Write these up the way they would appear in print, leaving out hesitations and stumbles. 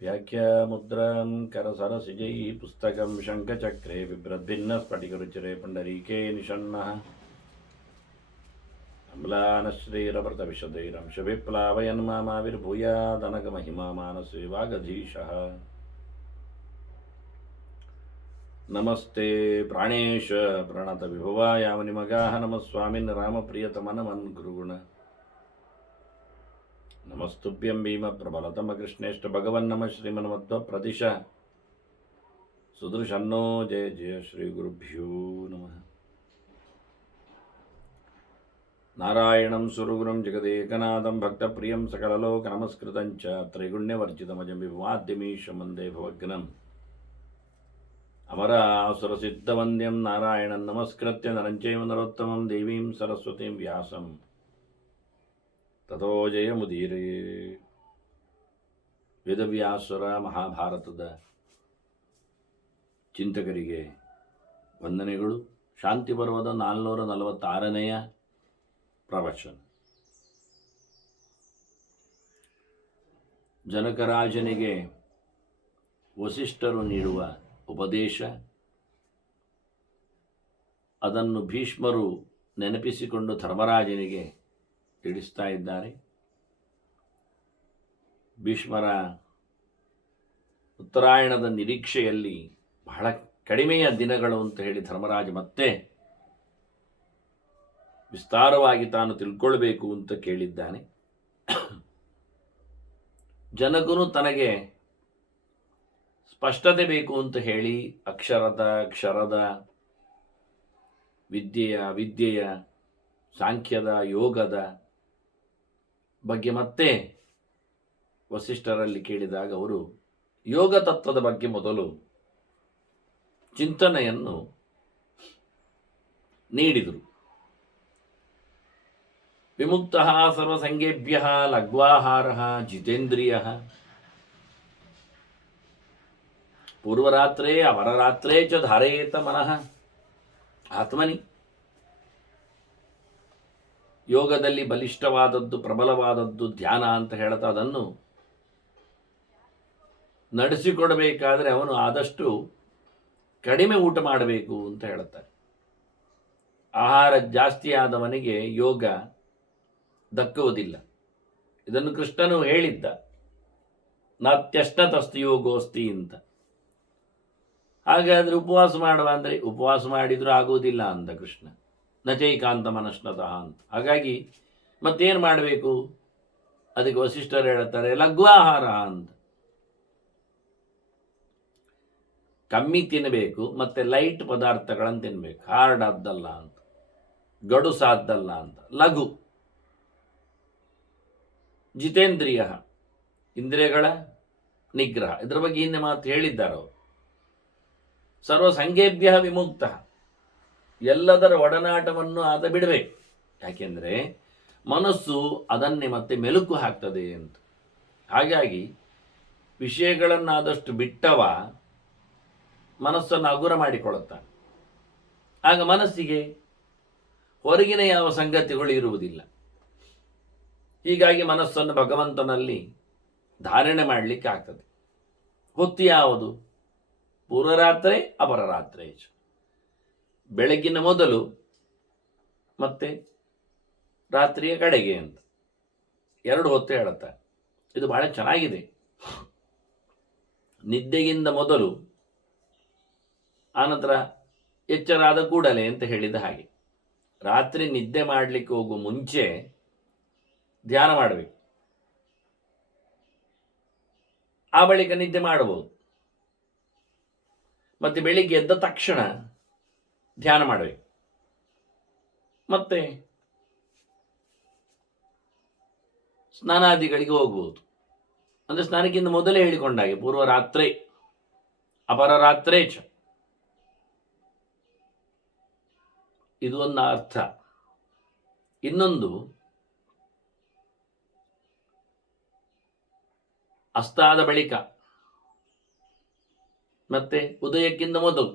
व्याख्यामुद्रां करसरसिजैः पुस्तकं शङ्खचक्रे बिभ्रद्भिन्नस्फटिकरुचिरे पुण्डरीके निषण्णः अम्लानश्रीरव्रतविशदैरंशविप्लावयन् मामाविर्भूयादनगमहिमा मानसे वागधीशः नमस्ते प्राणेश प्रणतविभुवा यावनिमगाः नमः स्वामिन् रामप्रियतमनमन् गुरुगुण नमस्तुभ्यं भीमप्रबलतमकृष्णेष्ट भगवन्नमः श्रीमन्मध्वप्रदिश सुदृशन्नो जय जय श्रीगुरुभ्यो नमः नारायणं सुरगुरुं जगदेकनाथं भक्तप्रियं सकललोकनमस्कृतं च त्रैगुण्यवर्जितमजं विभवाद्यमीशं वन्दे भवग्नम् अमरासुरसिद्धवन्द्यं नारायणं नमस्कृत्य नरं चैव नरोत्तमं देवीं सरस्वतीं व्यासं ततो ಜಯಮುದೀರೇ. ವೇದವ್ಯಾಸರ ಮಹಾಭಾರತದ ಚಿಂತಕರಿಗೆ ವಂದನೆಗಳು. ಶಾಂತಿ ಪರ್ವದ 446ನೆಯ ಪ್ರವಚನ. ಜನಕರಾಜನಿಗೆ ವಸಿಷ್ಠರು ನೀಡುವ ಉಪದೇಶ, ಅದನ್ನು ಭೀಷ್ಮರು ನೆನಪಿಸಿಕೊಂಡು ಧರ್ಮರಾಜನಿಗೆ ತಿಳಿಸ್ತಾ ಇದ್ದಾರೆ. ಭೀಷ್ಮರ ಉತ್ತರಾಯಣದ ನಿರೀಕ್ಷೆಯಲ್ಲಿ ಬಹಳ ಕಡಿಮೆಯ ದಿನಗಳು ಅಂತ ಹೇಳಿ ಧರ್ಮರಾಜ ಮತ್ತೆ ವಿಸ್ತಾರವಾಗಿ ತಾನು ತಿಳ್ಕೊಳ್ಬೇಕು ಅಂತ ಕೇಳಿದ್ದಾನೆ. ಜನಕನು ತನಗೆ ಸ್ಪಷ್ಟತೆ ಬೇಕು ಅಂತ ಹೇಳಿ ಕ್ಷರದ ವಿದ್ಯೆಯ ಸಾಂಖ್ಯದ ಯೋಗದ ಬಗ್ಗೆ ಮತ್ತೆ ವಸಿಷ್ಠರಲ್ಲಿ ಕೇಳಿದಾಗ ಅವರು ಯೋಗ ತತ್ವದ ಬಗ್ಗೆ ಮೊದಲು ಚಿಂತನೆಯನ್ನು ನೀಡಿದರು. ವಿಮುಕ್ತಃ ಸರ್ವಸಂಗೇಭ್ಯಃ ಲಘ್ವಾಹಾರಃ ಜಿತೇಂದ್ರಿಯಃ ಪೂರ್ವರಾತ್ರೇ ಅವರರಾತ್ರೇ ಚ ಧಾರಯೇತ ಮನಃ ಆತ್ಮನಿ. ಯೋಗದಲ್ಲಿ ಬಲಿಷ್ಠವಾದದ್ದು, ಪ್ರಬಲವಾದದ್ದು ಧ್ಯಾನ ಅಂತ ಹೇಳ್ತಾ ಅದನ್ನು ನಡೆಸಿಕೊಡಬೇಕಾದ್ರೆ ಅವನು ಆದಷ್ಟು ಕಡಿಮೆ ಊಟ ಮಾಡಬೇಕು ಅಂತ ಹೇಳುತ್ತಾರೆ. ಆಹಾರ ಜಾಸ್ತಿ ಆದವನಿಗೆ ಯೋಗ ದಕ್ಕುವುದಿಲ್ಲ. ಇದನ್ನು ಕೃಷ್ಣನು ಹೇಳಿದ್ದ, ನಾತ್ಯಷ್ಟತಸ್ತಿ ಯೋಗೋಸ್ತಿ ಅಂತ. ಹಾಗಾದರೆ ಉಪವಾಸ ಮಾಡುವ ಅಂದರೆ ಉಪವಾಸ ಮಾಡಿದರೂ ಆಗುವುದಿಲ್ಲ ಅಂದ ಕೃಷ್ಣ. ನಚೈಕಾಂತ ಮನಸ್ನತಃ ಅಂತ. ಹಾಗಾಗಿ ಮತ್ತೇನು ಮಾಡಬೇಕು? ಅದಕ್ಕೆ ವಸಿಷ್ಠರು ಹೇಳ್ತಾರೆ ಲಘ್ವಾಹಾರ ಅಂತ. ಕಮ್ಮಿ ತಿನ್ನಬೇಕು, ಮತ್ತೆ ಲೈಟ್ ಪದಾರ್ಥಗಳನ್ನು ತಿನ್ನಬೇಕು. ಹಾರ್ಡ್ ಆದ್ದಲ್ಲ ಅಂತ, ಗಡುಸಾದ್ದಲ್ಲ ಅಂತ. ಲಘು. ಜಿತೇಂದ್ರಿಯ, ಇಂದ್ರಿಯಗಳ ನಿಗ್ರಹ. ಇದರ ಬಗ್ಗೆ ಹಿಂದೆ ಮಾತು ಹೇಳಿದ್ದಾರೆ ಅವರು. ಸರ್ವಸಂಗೇಭ್ಯ ವಿಮುಕ್ತ, ಎಲ್ಲದರ ಒಡನಾಟವನ್ನು ಆತ ಬಿಡಬೇಕು. ಯಾಕೆಂದರೆ ಮನಸ್ಸು ಅದನ್ನೇ ಮತ್ತೆ ಮೆಲುಕು ಹಾಕ್ತದೆ ಅಂತ. ಹಾಗಾಗಿ ವಿಷಯಗಳನ್ನಾದಷ್ಟು ಬಿಟ್ಟವ ಮನಸ್ಸನ್ನು ಹಗುರ ಮಾಡಿಕೊಳ್ಳುತ್ತಾನೆ. ಆಗ ಮನಸ್ಸಿಗೆ ಹೊರಗಿನ ಯಾವ ಸಂಗತಿಗಳು ಇರುವುದಿಲ್ಲ. ಹೀಗಾಗಿ ಮನಸ್ಸನ್ನು ಭಗವಂತನಲ್ಲಿ ಧಾರಣೆ ಮಾಡಲಿಕ್ಕೆ ಆಗ್ತದೆ. ಹೊತ್ತು ಯಾವುದು? ಪೂರ್ವರಾತ್ರೆ ಅಪರರಾತ್ರೆ. ಬೆಳಗಿನ ಮೊದಲು ಮತ್ತೆ ರಾತ್ರಿಯ ಕಡೆಗೆ ಅಂತ 2 ಹೊತ್ತು ಹೇಳುತ್ತಾರೆ. ಇದು ಬಹಳ ಚೆನ್ನಾಗಿದೆ. ನಿದ್ದೆಗಿಂತ ಮೊದಲು, ಆನಂತರ ಎಚ್ಚರಾದ ಕೂಡಲೇ ಅಂತ ಹೇಳಿದ ಹಾಗೆ. ರಾತ್ರಿ ನಿದ್ದೆ ಮಾಡಲಿಕ್ಕೆ ಹೋಗುವ ಮುಂಚೆ ಧ್ಯಾನ ಮಾಡಬೇಕು. ಆ ಬಳಿಕ ನಿದ್ದೆ ಮಾಡಬಹುದು. ಮತ್ತೆ ಬೆಳಿಗ್ಗೆ ಎದ್ದ ತಕ್ಷಣ ಧ್ಯಾನ ಮಾಡಬೇಕು. ಮತ್ತೆ ಸ್ನಾನಾದಿಗಳಿಗೆ ಹೋಗುವುದು. ಅಂದರೆ ಸ್ನಾನಕ್ಕಿಂತ ಮೊದಲೇ ಹೇಳಿಕೊಂಡಾಗೆ ಪೂರ್ವರಾತ್ರೆ ಅಪರರಾತ್ರೆ ಚ. ಇದು ಒಂದು ಅರ್ಥ. ಇನ್ನೊಂದು, ಅಸ್ತಾದ ಬಳಿಕ ಮತ್ತೆ ಉದಯಕ್ಕಿಂತ ಮೊದಲು.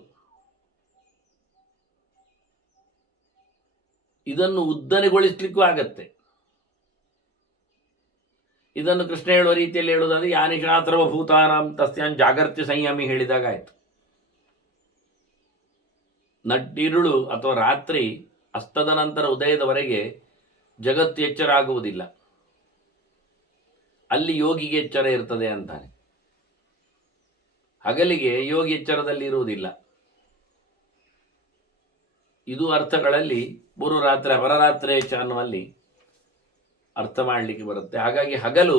ಇದನ್ನು ಉದ್ದನೆಗೊಳಿಸ್ಲಿಕ್ಕೂ ಆಗತ್ತೆ. ಇದನ್ನು ಕೃಷ್ಣ ಹೇಳುವ ರೀತಿಯಲ್ಲಿ ಹೇಳುವುದಾದ್ರೆ ಯಾನಿಶಾ ಸರ್ವಭೂತಾನಾಂ ತಸ್ಯಾನ್ ಜಾಗರ್ತಿ ಸಂಯಮಿ ಹೇಳಿದಾಗ ಆಯಿತು. ನಟ್ಟಿರುಳು ಅಥವಾ ರಾತ್ರಿ ಅಸ್ತದ ನಂತರ ಉದಯದವರೆಗೆ ಜಗತ್ತು ಎಚ್ಚರ ಆಗುವುದಿಲ್ಲ, ಅಲ್ಲಿ ಯೋಗಿಗೆ ಎಚ್ಚರ ಇರ್ತದೆ ಅಂತಾನೆ. ಹಗಲಿಗೆ ಯೋಗಿ ಎಚ್ಚರದಲ್ಲಿ ಇರುವುದಿಲ್ಲ. ಇದು ಅರ್ಥಗಳಲ್ಲಿ ಪೂರ್ವರಾತ್ರಿ ಅಪರರಾತ್ರೇಚ ಅನ್ನುವಲ್ಲಿ ಅರ್ಥ ಮಾಡಲಿಕ್ಕೆ ಬರುತ್ತೆ. ಹಾಗಾಗಿ ಹಗಲು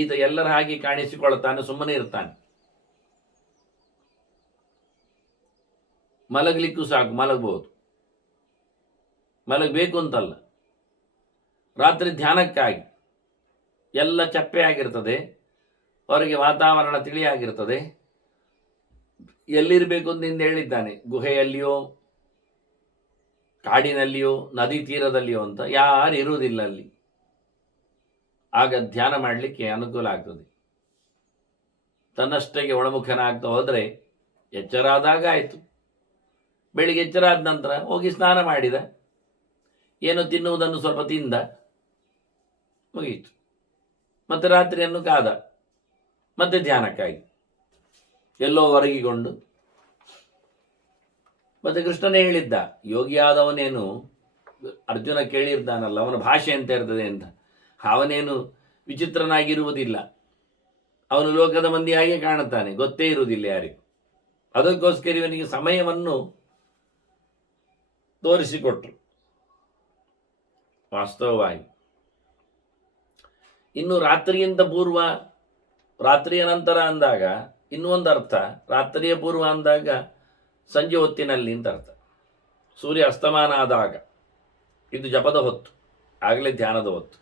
ಈತ ಎಲ್ಲರ ಹಾಗೆ ಕಾಣಿಸಿಕೊಳ್ಳುತ್ತಾನೆ, ಸುಮ್ಮನೆ ಇರ್ತಾನೆ. ಮಲಗಲಿಕ್ಕೂ ಸಾಕು, ಮಲಗಬಹುದು, ಮಲಗಬೇಕು ಅಂತಲ್ಲ. ರಾತ್ರಿ ಧ್ಯಾನಕ್ಕಾಗಿ ಎಲ್ಲ ಚಪ್ಪೆ ಆಗಿರ್ತದೆ, ಹೊರಗೆ ವಾತಾವರಣ ತಿಳಿಯಾಗಿರ್ತದೆ. ಎಲ್ಲಿರಬೇಕು ಅಂತ ಇಂದು ಹೇಳಿದ್ದಾನೆ, ಗುಹೆಯಲ್ಲಿಯೋ ಕಾಡಿನಲ್ಲಿಯೋ ನದಿ ತೀರದಲ್ಲಿಯೋ ಅಂತ ಯಾರು ಇರುವುದಿಲ್ಲ ಅಲ್ಲಿ. ಆಗ ಧ್ಯಾನ ಮಾಡಲಿಕ್ಕೆ ಅನುಕೂಲ ಆಗ್ತದೆ. ತನ್ನಷ್ಟಕ್ಕೆ ಒಳಮುಖನಾಗ್ತಾ ಹೋದರೆ ಎಚ್ಚರ ಆದಾಗ ಆಯಿತು. ಬೆಳಿಗ್ಗೆ ಎಚ್ಚರ ಆದ ನಂತರ ಹೋಗಿ ಸ್ನಾನ ಮಾಡಿದ, ಏನು ತಿನ್ನುವುದನ್ನು ಸ್ವಲ್ಪ ತಿಂದ, ಮುಗಿಯಿತು. ಮತ್ತೆ ರಾತ್ರಿಯನ್ನು ಕಾದ, ಮತ್ತೆ ಧ್ಯಾನಕ್ಕಾಗಿ ಎಲ್ಲೋ ಹೊರಗಿಕೊಂಡು. ಮತ್ತೆ ಕೃಷ್ಣನೇ ಹೇಳಿದ್ದ, ಯೋಗಿಯಾದವನೇನು ಅರ್ಜುನ ಕೇಳಿರ್ತಾನಲ್ಲ, ಅವನ ಭಾಷೆ ಅಂತ ಇರ್ತದೆ ಅಂತ, ಅವನೇನು ವಿಚಿತ್ರನಾಗಿರುವುದಿಲ್ಲ. ಅವನು ಲೋಕದ ಮಂದಿ ಹಾಗೆ ಕಾಣುತ್ತಾನೆ, ಗೊತ್ತೇ ಇರುವುದಿಲ್ಲ ಯಾರಿಗೂ. ಅದಕ್ಕೋಸ್ಕರ ಇವನಿಗೆ ಸಮಯವನ್ನು ತೋರಿಸಿಕೊಟ್ರು ವಾಸ್ತವವಾಗಿ. ಇನ್ನು ರಾತ್ರಿಯಿಂದ ಪೂರ್ವ, ರಾತ್ರಿಯ ನಂತರ ಅಂದಾಗ ಇನ್ನೂ ಒಂದು ಅರ್ಥ. ರಾತ್ರಿಯ ಪೂರ್ವ ಅಂದಾಗ ಸಂಜೆ ಹೊತ್ತಿನಲ್ಲಿ ಅಂತ ಅರ್ಥ. ಸೂರ್ಯ ಅಸ್ತಮಾನ ಆದಾಗ, ಇದು ಜಪದ ಹೊತ್ತು, ಆಗಲೇ ಧ್ಯಾನದ ಹೊತ್ತು.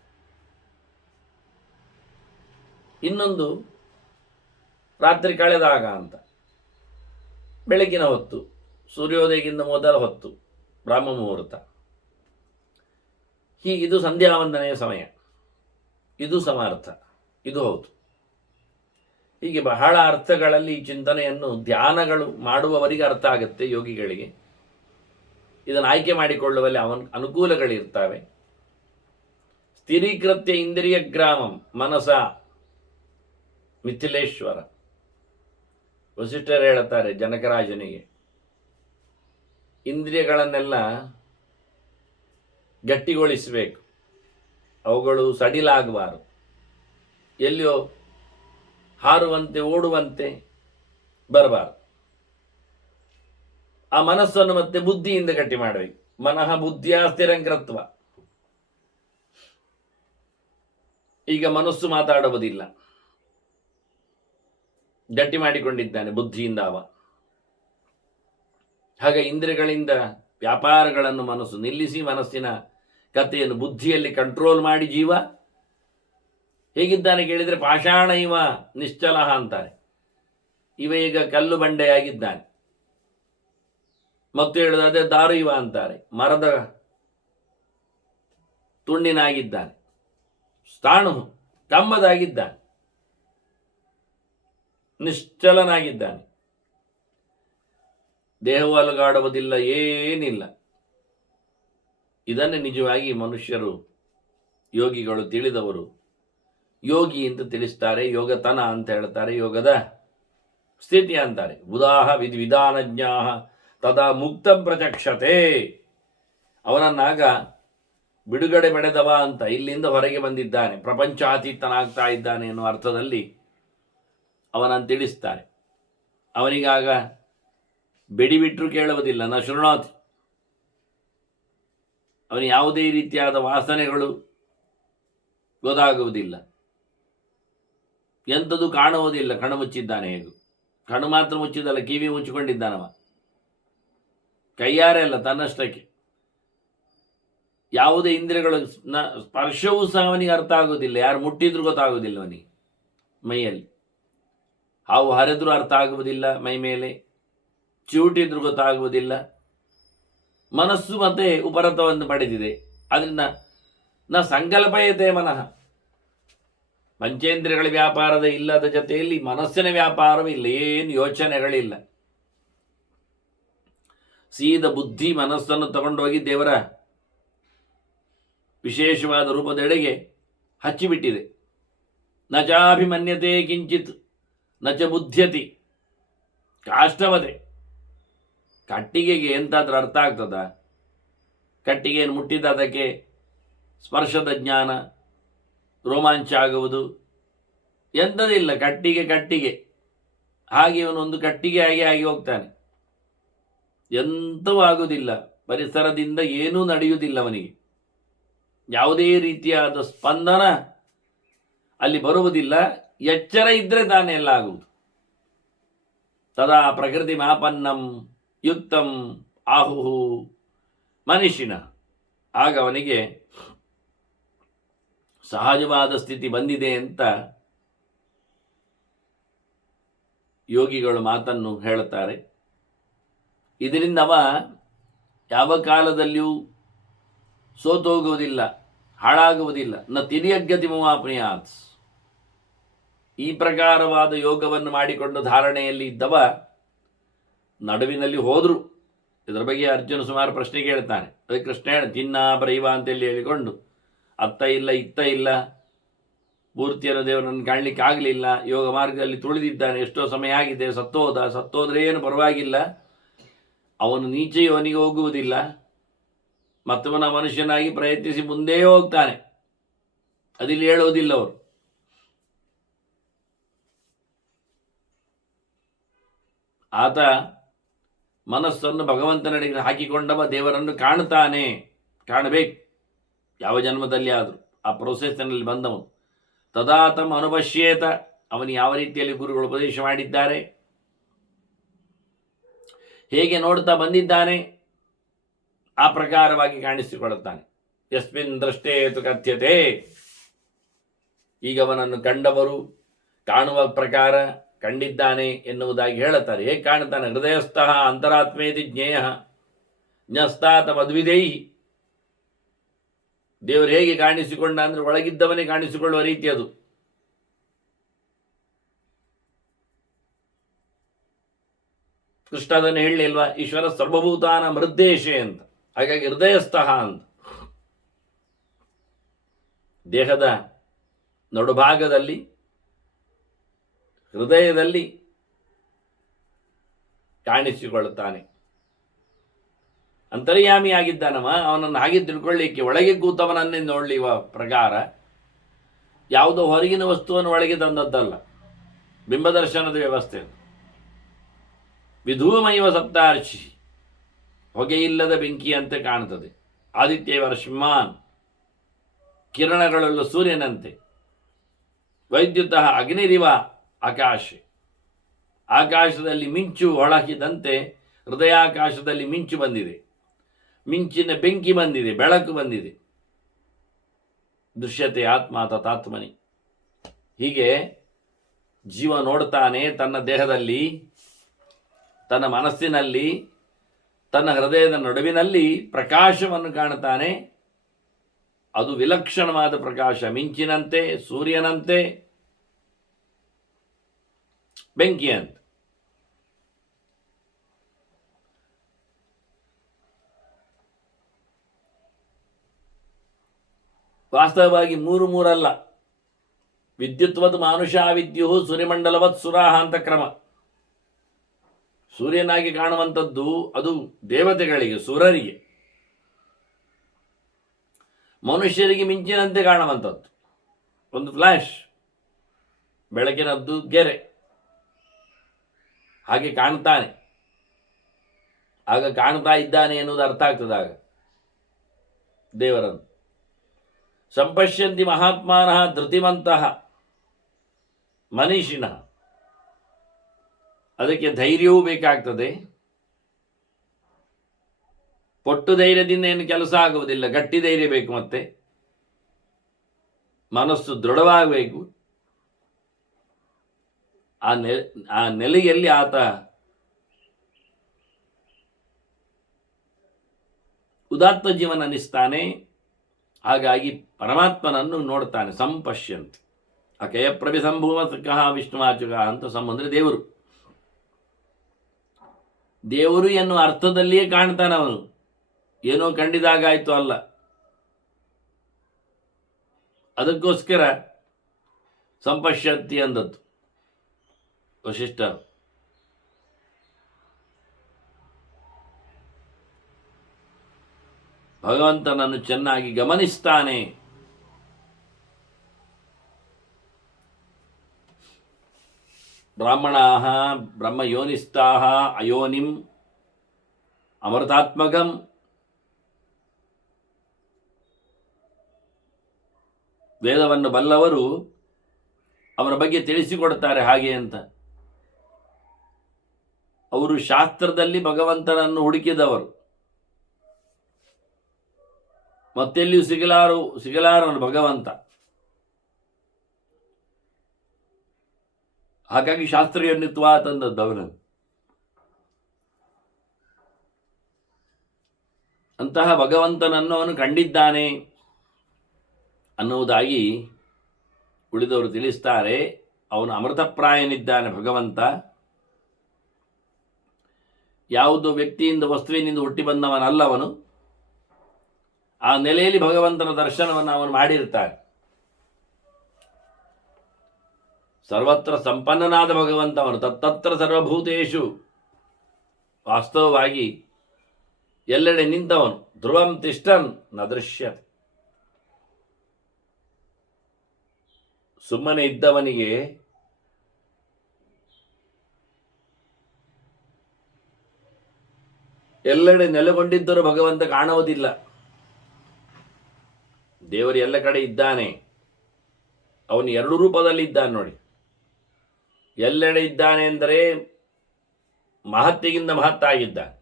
ಇನ್ನೊಂದು ರಾತ್ರಿ ಕಳೆದಾಗ ಅಂತ, ಬೆಳಗಿನ ಹೊತ್ತು, ಸೂರ್ಯೋದಯಕ್ಕಿಂತ ಮೊದಲ ಹೊತ್ತು, ಬ್ರಾಹ್ಮ ಮುಹೂರ್ತ. ಇದು ಸಂಧ್ಯಾ ವಂದನೆಯ ಸಮಯ, ಇದು ಸಮಾರ್ಥ, ಇದು ಹೌದು. ಹೀಗೆ ಬಹಳ ಅರ್ಥಗಳಲ್ಲಿ ಈ ಚಿಂತನೆಯನ್ನು ಧ್ಯಾನಗಳು ಮಾಡುವವರಿಗೆ ಅರ್ಥ ಆಗುತ್ತೆ, ಯೋಗಿಗಳಿಗೆ. ಇದನ್ನು ಆಯ್ಕೆ ಮಾಡಿಕೊಳ್ಳುವಲ್ಲಿ ಅನುಕೂಲಗಳಿರ್ತವೆ. ಸ್ಥಿರೀಕೃತ್ಯ ಇಂದ್ರಿಯ ಗ್ರಾಮಂ ಮನಸ ಮಿಥಿಲೇಶ್ವರ. ವಸಿಷ್ಠರು ಹೇಳುತ್ತಾರೆ ಜನಕರಾಜನಿಗೆ, ಇಂದ್ರಿಯಗಳನ್ನೆಲ್ಲ ಗಟ್ಟಿಗೊಳಿಸಬೇಕು, ಅವುಗಳು ಸಡಿಲಾಗಬಾರದು, ಎಲ್ಲಿಯೋ ಹಾರುವಂತೆ ಓಡುವಂತೆ ಬರಬಾರದು. ಆ ಮನಸ್ಸನ್ನು ಮತ್ತೆ ಬುದ್ಧಿಯಿಂದ ಗಟ್ಟಿ ಮಾಡಬೇಕು. ಮನಃ ಬುದ್ಧಿಯ ಸ್ಥಿರಂಕೃತ್ವ. ಈಗ ಮನಸ್ಸು ಮಾತಾಡುವುದಿಲ್ಲ, ಗಟ್ಟಿ ಮಾಡಿಕೊಂಡಿದ್ದಾನೆ ಬುದ್ಧಿಯಿಂದ ಅವ. ಹಾಗೆ ಇಂದ್ರಿಯಗಳಿಂದ ವ್ಯಾಪಾರಗಳನ್ನು ಮನಸ್ಸು ನಿಲ್ಲಿಸಿ, ಮನಸ್ಸಿನ ಕಥೆಯನ್ನು ಬುದ್ಧಿಯಲ್ಲಿ ಕಂಟ್ರೋಲ್ ಮಾಡಿ ಜೀವ ಹೇಗಿದ್ದಾನೆ ಕೇಳಿದರೆ ಪಾಷಾಣ ಇವ ನಿಶ್ಚಲ ಅಂತಾರೆ. ಇವ ಈಗ ಕಲ್ಲು ಬಂಡೆಯಾಗಿದ್ದಾನೆ. ಮತ್ತು ಹೇಳುವುದಾದ್ರೆ ದಾರು ಇವ ಅಂತಾರೆ, ಮರದ ತುಂಡಿನಾಗಿದ್ದಾನೆ, ಸ್ಥಾಣು ಕಂಬದಾಗಿದ್ದಾನೆ, ನಿಶ್ಚಲನಾಗಿದ್ದಾನೆ. ದೇಹವು ಅಲುಗಾಡುವುದಿಲ್ಲ, ಏನಿಲ್ಲ. ಇದನ್ನೇ ನಿಜವಾಗಿ ಮನುಷ್ಯರು, ಯೋಗಿಗಳು, ತಿಳಿದವರು ಯೋಗಿ ಅಂತ ತಿಳಿಸ್ತಾರೆ. ಯೋಗತನ ಅಂತ ಹೇಳ್ತಾರೆ, ಯೋಗದ ಸ್ಥಿತಿ ಅಂತಾರೆ. ಬುಧಾಹ ವಿಧಾನಜ್ಞಾ ತದಾ ಮುಕ್ತಂ ಪ್ರಚಕ್ಷತೆ. ಅವನನ್ನಾಗ ಬಿಡುಗಡೆ ಪಡೆದವ ಅಂತ, ಇಲ್ಲಿಂದ ಹೊರಗೆ ಬಂದಿದ್ದಾನೆ, ಪ್ರಪಂಚಾತೀತನಾಗ್ತಾ ಇದ್ದಾನೆ ಎನ್ನುವ ಅರ್ಥದಲ್ಲಿ ಅವನನ್ನು ತಿಳಿಸ್ತಾರೆ. ಅವನಿಗಾಗ ಬೆಡಿಬಿಟ್ರು ಕೇಳುವುದಿಲ್ಲ, ನ ಶೃಣೋತಿ. ಅವನು ಯಾವುದೇ ರೀತಿಯಾದ ವಾಸನೆಗಳು ಗೊತ್ತಾಗುವುದಿಲ್ಲ, ಎಂಥದ್ದು ಕಾಣುವುದಿಲ್ಲ. ಕಣ್ಣು ಮುಚ್ಚಿದ್ದಾನೆ, ಹೇಗೂ ಕಣ್ಣು ಮಾತ್ರ ಮುಚ್ಚಿದ್ದಲ್ಲ, ಕಿವಿ ಮುಚ್ಚಿಕೊಂಡಿದ್ದಾನವ, ಕೈಯಾರೆ ಅಲ್ಲ, ತನ್ನಷ್ಟಕ್ಕೆ. ಯಾವುದೇ ಇಂದ್ರಿಯಗಳು ಸ್ಪರ್ಶವೂ ಸಹ ಅವನಿಗೆ ಅರ್ಥ ಆಗುವುದಿಲ್ಲ, ಯಾರು ಮುಟ್ಟಿದ್ರೂ ಗೊತ್ತಾಗುವುದಿಲ್ಲ ಅವನಿಗೆ. ಮೈಯಲ್ಲಿ ಹಾವು ಹರಿದ್ರೂ ಅರ್ಥ ಆಗುವುದಿಲ್ಲ, ಮೈ ಮೇಲೆ ಚಿವುಟಿದ್ರೂ ಗೊತ್ತಾಗುವುದಿಲ್ಲ. ಮನಸ್ಸು ಮತ್ತೆ ಉಪರತವನ್ನು ಪಡೆದಿದೆ, ಅದರಿಂದ ನ ಸಂಕಲ್ಪಯತೆ ಮನಃ. ಪಂಚೇಂದ್ರಿಯಗಳ ವ್ಯಾಪಾರದ ಇಲ್ಲದ ಜೊತೆಯಲ್ಲಿ ಮನಸ್ಸಿನ ವ್ಯಾಪಾರವೂ ಇಲ್ಲ, ಏನು ಯೋಚನೆಗಳಿಲ್ಲ. ಸೀದ ಬುದ್ಧಿ ಮನಸ್ಸನ್ನು ತಗೊಂಡೋಗಿ ದೇವರ ವಿಶೇಷವಾದ ರೂಪದೆಡೆಗೆ ಹಚ್ಚಿಬಿಟ್ಟಿದೆ. ನ ಚಾಭಿಮನ್ಯತೆ ಕಿಂಚಿತ್ ನ ಚ ಬುದ್ಧ್ಯತಿ. ಕಾಷ್ಟವದೆ. ಕಟ್ಟಿಗೆಗೆ ಎಂತಾದ್ರೂ ಅರ್ಥ ಆಗ್ತದ? ಕಟ್ಟಿಗೆಯನ್ನು ಮುಟ್ಟಿದ ಅದಕ್ಕೆ ಸ್ಪರ್ಶದ ಜ್ಞಾನ, ರೋಮಾಂಚ ಆಗುವುದು ಎಂಥದಿಲ್ಲ. ಕಟ್ಟಿಗೆ ಹಾಗೆ ಇವನೊಂದು ಕಟ್ಟಿಗೆ ಆಗಿ ಹೋಗ್ತಾನೆ. ಎಂಥವೂ ಆಗುವುದಿಲ್ಲ. ಪರಿಸರದಿಂದ ಏನೂ ನಡೆಯುವುದಿಲ್ಲ ಅವನಿಗೆ. ಯಾವುದೇ ರೀತಿಯಾದ ಸ್ಪಂದನ ಅಲ್ಲಿ ಬರುವುದಿಲ್ಲ. ಎಚ್ಚರ ಇದ್ದರೆ ತಾನೇ ಎಲ್ಲ ಆಗುವುದು. ತದಾ ಪ್ರಕೃತಿ ಮಾಪನ್ನಂ ಯುಕ್ತಂ ಆಹುಹು ಮನುಷ್ಯನ. ಆಗ ಅವನಿಗೆ ಸಹಜವಾದ ಸ್ಥಿತಿ ಬಂದಿದೆ ಅಂತ ಯೋಗಿಗಳು ಮಾತನ್ನು ಹೇಳುತ್ತಾರೆ. ಇದರಿಂದ ಅವ ಯಾವ ಕಾಲದಲ್ಲಿಯೂ ಸೋತೋಗುವುದಿಲ್ಲ, ಹಾಳಾಗುವುದಿಲ್ಲ. ನ ತಿರ್ಯಗ್ಗತಿಮವಾಪ್ನಿಯಾತ್. ಈ ಪ್ರಕಾರವಾದ ಯೋಗವನ್ನು ಮಾಡಿಕೊಂಡು ಧಾರಣೆಯಲ್ಲಿ ಇದ್ದವ ನಡುವಿನಲ್ಲಿ ಹೋದರು. ಇದರ ಬಗ್ಗೆ ಅರ್ಜುನ ಸುಮಾರು ಪ್ರಶ್ನೆ ಕೇಳ್ತಾನೆ. ಅದಕ್ಕೆ ಕೃಷ್ಣ ಚಿನ್ನ ಬರೈವ ಅಂತೇಳಿ ಹೇಳಿಕೊಂಡು ಅತ್ತ ಇಲ್ಲ ಇತ್ತ ಇಲ್ಲ, ಪೂರ್ತಿಯನ್ನು ದೇವರನ್ನು ಕಾಣಲಿಕ್ಕೆ ಆಗಲಿಲ್ಲ, ಯೋಗ ಮಾರ್ಗದಲ್ಲಿ ತುಳಿದಿದ್ದಾನೆ, ಎಷ್ಟೋ ಸಮಯ ಆಗಿದೆ, ಸತ್ತೋದ್ರೆ ಏನು ಪರವಾಗಿಲ್ಲ, ಅವನು ನೀಚೆ ಅವನಿಗೆ ಹೋಗುವುದಿಲ್ಲ, ಮತ್ತವನ ಮನುಷ್ಯನಾಗಿ ಪ್ರಯತ್ನಿಸಿ ಮುಂದೇ ಹೋಗ್ತಾನೆ. ಅದಿಲ್ಲಿ ಹೇಳುವುದಿಲ್ಲ ಅವರು. ಆತ ಮನಸ್ಸನ್ನು ಭಗವಂತನಡೆಗೆ ಹಾಕಿಕೊಂಡವ ದೇವರನ್ನು ಕಾಣುತ್ತಾನೆ. ಕಾಣಬೇಕು ಯಾವ ಜನ್ಮದಲ್ಲಿ ಆದರೂ. ಆ ಪ್ರೊಸೆಸ್ನಲ್ಲಿ ಬಂದವನು ತದಾತಂ ಅನುಪಶ್ಯೇತ. ಅವನು ಯಾವ ರೀತಿಯಲ್ಲಿ ಗುರುಗಳು ಉಪದೇಶ ಮಾಡಿದ್ದಾರೆ, ಹೇಗೆ ನೋಡ್ತಾ ಬಂದಿದ್ದಾನೆ, ಆ ಪ್ರಕಾರವಾಗಿ ಕಾಣಿಸಿಕೊಳ್ಳುತ್ತಾನೆ. ಯಸ್ಮಿನ್ ದೃಷ್ಟೇತು ಕಥ್ಯತೆ. ಈಗ ಅವನನ್ನು ಕಂಡವರು ಕಾಣುವ ಪ್ರಕಾರ ಕಂಡಿದ್ದಾನೆ ಎನ್ನುವುದಾಗಿ ಹೇಳುತ್ತಾರೆ. ಹೇಗೆ ಕಾಣುತ್ತಾನೆ? ಹೃದಯಸ್ಥಃ ಅಂತರಾತ್ಮೇತಿ ಜ್ಞೇಯ ಜ್ಞಸ್ತಾತ ಮದ್ವಿದೇಯಿ. ದೇವರು ಹೇಗೆ ಕಾಣಿಸಿಕೊಂಡ ಅಂದರೆ ಒಳಗಿದ್ದವನೇ ಕಾಣಿಸಿಕೊಳ್ಳುವ ರೀತಿ ಅದು. ಕೃಷ್ಣ ಅದನ್ನು ಹೇಳಲಿಲ್ವಾ? ಈಶ್ವರ ಸರ್ವಭೂತಾನ ಮೃದ್ದೇಶೆ ಅಂತ. ಹಾಗಾಗಿ ಹೃದಯಸ್ಥಃ ಅಂತ ದೇಹದ ನಡುಭಾಗದಲ್ಲಿ ಹೃದಯದಲ್ಲಿ ಕಾಣಿಸಿಕೊಳ್ಳುತ್ತಾನೆ. ಅಂತರ್ಯಾಮಿಯಾಗಿದ್ದಾನವ. ಅವನನ್ನು ಹಾಗೆ ತಿಳ್ಕೊಳ್ಳಿಕ್ಕೆ ಒಳಗೆ ಕೂತವನನ್ನೇ ನೋಡಲಿವ ಪ್ರಕಾರ ಯಾವುದೋ ಹೊರಗಿನ ವಸ್ತುವನ್ನು ಒಳಗೆ ತಂದದ್ದಲ್ಲ. ಬಿಂಬದರ್ಶನದ ವ್ಯವಸ್ಥೆ. ವಿಧೂಮೈವ ಸಪ್ತಾರ್ಷಿ. ಹೊಗೆಯಿಲ್ಲದ ಬೆಂಕಿಯಂತೆ ಕಾಣುತ್ತದೆ. ಆದಿತ್ಯವ ರಶ್ಮಾನ್. ಕಿರಣಗಳುಳ್ಳ ಸೂರ್ಯನಂತೆ. ವೈದ್ಯುತಃ ಅಗ್ನಿರಿವ ಆಕಾಶ. ಆಕಾಶದಲ್ಲಿ ಮಿಂಚು ಹೊಳಕಿದಂತೆ ಹೃದಯಾಕಾಶದಲ್ಲಿ ಮಿಂಚು ಬಂದಿದೆ. ಮಿಂಚಿನ ಬೆಂಕಿ ಬಂದಿದೆ, ಬೆಳಕು ಬಂದಿದೆ. ದೃಶ್ಯತೆ ಆತ್ಮ ತಥಾತ್ಮನಿ. ಹೀಗೆ ಜೀವ ನೋಡ್ತಾನೆ ತನ್ನ ದೇಹದಲ್ಲಿ, ತನ್ನ ಮನಸ್ಸಿನಲ್ಲಿ, ತನ್ನ ಹೃದಯದ ನಡುವಿನಲ್ಲಿ ಪ್ರಕಾಶವನ್ನು ಕಾಣುತ್ತಾನೆ. ಅದು ವಿಲಕ್ಷಣವಾದ ಪ್ರಕಾಶ. ಮಿಂಚಿನಂತೆ, ಸೂರ್ಯನಂತೆ, ಬೆಂಕಿಯಂತೆ. ವಾಸ್ತವವಾಗಿ ಮೂರಲ್ಲ. ವಿದ್ಯುತ್ವತ್ ಮಾನುಷಾ ವಿದ್ಯು ಸೂರ್ಯಮಂಡಲವತ್ ಸುರಾಹ ಅಂತ ಕ್ರಮ. ಸೂರ್ಯನಾಗಿ ಕಾಣುವಂಥದ್ದು ಅದು ದೇವತೆಗಳಿಗೆ, ಸುರರಿಗೆ. ಮನುಷ್ಯರಿಗೆ ಮಿಂಚಿನಂತೆ ಕಾಣುವಂಥದ್ದು ಒಂದು ಫ್ಲ್ಯಾಶ್, ಬೆಳಕಿನದ್ದು ಗೆರೆ. ಹಾಗೆ ಕಾಣ್ತಾನೆ. ಆಗ ಕಾಣ್ತಾ ಇದ್ದಾನೆ ಎನ್ನುವುದು ಅರ್ಥ ಆಗ್ತದೆ. ಆಗ ದೇವರನ್ನು ಸಂಪಶ್ಯಂತಿ ಮಹಾತ್ಮಾನಃ ಧೃತಿವಂತಹ ಮನೀಷಿನಃ. ಅದಕ್ಕೆ ಧೈರ್ಯವೂ ಬೇಕಾಗ್ತದೆ. ಪೊಟ್ಟು ಧೈರ್ಯದಿಂದ ಏನು ಕೆಲಸ ಆಗುವುದಿಲ್ಲ. ಗಟ್ಟಿ ಧೈರ್ಯ ಬೇಕು. ಮತ್ತೆ ಮನಸ್ಸು ದೃಢವಾಗಬೇಕು. ಆ ನೆಲೆಯಲ್ಲಿ ಆತ ಉದಾತ್ತ ಜೀವನ ಅನ್ನಿಸ್ತಾನೆ. ಹಾಗಾಗಿ ಪರಮಾತ್ಮನನ್ನು ನೋಡ್ತಾನೆ. ಸಂಪಶ್ಯಂತಿ ಅಕಯ ಪ್ರಭಿಸಂಭೂಮಕಃ ವಿಷ್ಣುವಾಚಕ ಅಂತ ಸಂಬಂಧ ದೇವರು. ದೇವರು ಎನ್ನುವ ಅರ್ಥದಲ್ಲಿಯೇ ಕಾಣ್ತಾನೆ ಅವನು. ಏನೋ ಕಂಡಿದಾಗಾಯ್ತು ಅಲ್ಲ. ಅದಕ್ಕೋಸ್ಕರ ಸಂಪಶ್ಯತಿ ಅಂದದ್ದು ವಶಿಷ್ಠರು. ಭಗವಂತನನ್ನು ಚೆನ್ನಾಗಿ ಗಮನಿಸ್ತಾನೆ. ಬ್ರಾಹ್ಮಣಾ ಬ್ರಹ್ಮಯೋನಿಸ್ಥಾ ಅಯೋನಿಂ ಅಮೃತಾತ್ಮಕಂ ವೇದವನ್ನು ಬಲ್ಲವರು ಅವರ ಬಗ್ಗೆ ತಿಳಿಸಿಕೊಡ್ತಾರೆ ಹಾಗೆ ಅಂತ. ಅವರು ಶಾಸ್ತ್ರದಲ್ಲಿ ಭಗವಂತನನ್ನು ಹುಡುಕಿದವರು, ಮತ್ತೆಲ್ಲಿಯೂ ಸಿಗಲಾರನು ಭಗವಂತ. ಹಾಗಾಗಿ ಶಾಸ್ತ್ರೀಯನ್ನಿತ್ವ ತಂದದ್ದು ಅವನನ್ನು. ಅಂತಹ ಭಗವಂತನನ್ನು ಅವನು ಕಂಡಿದ್ದಾನೆ ಅನ್ನುವುದಾಗಿ ಉಳಿದವರು ತಿಳಿಸ್ತಾರೆ. ಅವನು ಅಮೃತಪ್ರಾಯನಿದ್ದಾನೆ ಭಗವಂತ. ಯಾವುದೋ ವ್ಯಕ್ತಿಯಿಂದ ವಸ್ತುವಿನಿಂದ ಹುಟ್ಟಿ ಬಂದವನಲ್ಲವನು. ಆ ನೆಲೆಯಲ್ಲಿ ಭಗವಂತನ ದರ್ಶನವನ್ನು ಅವನು ಮಾಡಿರ್ತಾನೆ. ಸರ್ವತ್ರ ಸಂಪನ್ನನಾದ ಭಗವಂತ ಅವನು. ತತ್ತತ್ರ ಸರ್ವಭೂತೇಷು, ವಾಸ್ತವವಾಗಿ ಎಲ್ಲೆಡೆ ನಿಂತವನು. ಧ್ರುವಂ ತಿಷ್ಠನ್ ನ ದೃಶ್ಯತೆ. ಸುಮ್ಮನೆ ಇದ್ದವನಿಗೆ ಎಲ್ಲೆಡೆ ನೆಲೆಗೊಂಡಿದ್ದರೂ ಭಗವಂತ ಕಾಣುವುದಿಲ್ಲ. ದೇವರು ಎಲ್ಲ ಕಡೆ ಇದ್ದಾನೆ. ಅವನು ಎರಡು ರೂಪದಲ್ಲಿ ಇದ್ದಾನೆ ನೋಡಿ. ಎಲ್ಲೆಡೆ ಇದ್ದಾನೆ ಎಂದರೆ ಮಹತ್ತಿಗಿಂತ ಮಹತ್ತಾಗಿದ್ದಾನೆ.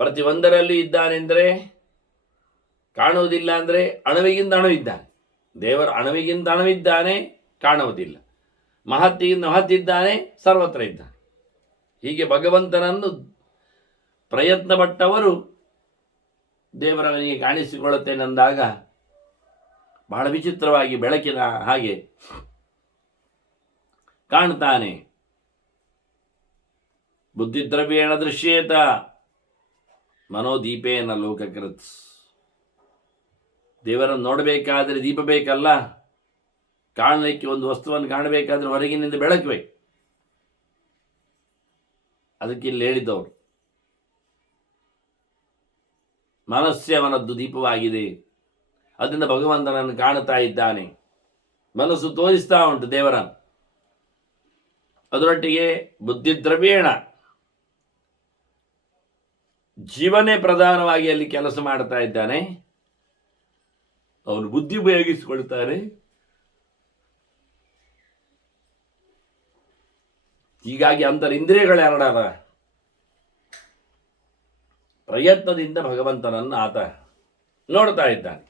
ಪ್ರತಿಯೊಂದರಲ್ಲೂ ಇದ್ದಾನೆಂದರೆ, ಕಾಣುವುದಿಲ್ಲ ಅಂದರೆ ಅಣುವಿಗಿಂತ ಅಣು ಇದ್ದಾನೆ. ದೇವರ ಅಣುವಿಗಿಂತ ಅಣುವಿದ್ದಾನೆ, ಕಾಣುವುದಿಲ್ಲ. ಮಹತ್ತಿಗಿಂತ ಮಹತ್ತಿದ್ದಾನೆ, ಸರ್ವತ್ರ ಇದ್ದಾನೆ. ಹೀಗೆ ಭಗವಂತನನ್ನು ಪ್ರಯತ್ನಪಟ್ಟವರು ದೇವರವನಿಗೆ ಕಾಣಿಸಿಕೊಳ್ಳುತ್ತೇನೆಂದಾಗ ಬಹಳ ವಿಚಿತ್ರವಾಗಿ ಬೆಳಕಿನ ಹಾಗೆ ಕಾಣ್ತಾನೆ. ಬುದ್ಧಿದ್ರವ್ಯೇಣ ದೃಶ್ಯೇತ ಮನೋದೀಪೇನ ಲೋಕಕೃತ್. ದೇವರನ್ನು ನೋಡಬೇಕಾದರೆ ದೀಪ ಬೇಕಲ್ಲ. ಕಾಣಲಿಕ್ಕೆ ಒಂದು ವಸ್ತುವನ್ನು ಕಾಣಬೇಕಾದ್ರೆ ಹೊರಗಿನಿಂದ ಬೆಳಕು ಬೇಕು. ಅದಕ್ಕೆ ಇಲ್ಲಿ ಹೇಳಿದ್ದವರು, ಮನಸ್ಸೇ ಅವನದ್ದು ದೀಪವಾಗಿದೆ. ಅದರಿಂದ ಭಗವಂತನನ್ನು ಕಾಣುತ್ತಾ ಇದ್ದಾನೆ. ಮನಸ್ಸು ತೋರಿಸ್ತಾ ಉಂಟು ದೇವರನ್ನು. ಅದರೊಟ್ಟಿಗೆ ಬುದ್ಧಿದ್ರವ್ಯೇಣ, ಜೀವನೇ ಪ್ರಧಾನವಾಗಿ ಅಲ್ಲಿ ಕೆಲಸ ಮಾಡ್ತಾ ಇದ್ದಾನೆ. ಅವನು ಬುದ್ಧಿ ಉಪಯೋಗಿಸಿಕೊಳ್ತಾನೆ. ಹೀಗಾಗಿ ಅಂತರಿಂದ್ರಿಯಗಳೆರಡರ ಪ್ರಯತ್ನದಿಂದ ಭಗವಂತನನ್ನು ಆತ ನೋಡ್ತಾ ಇದ್ದಾನೆ.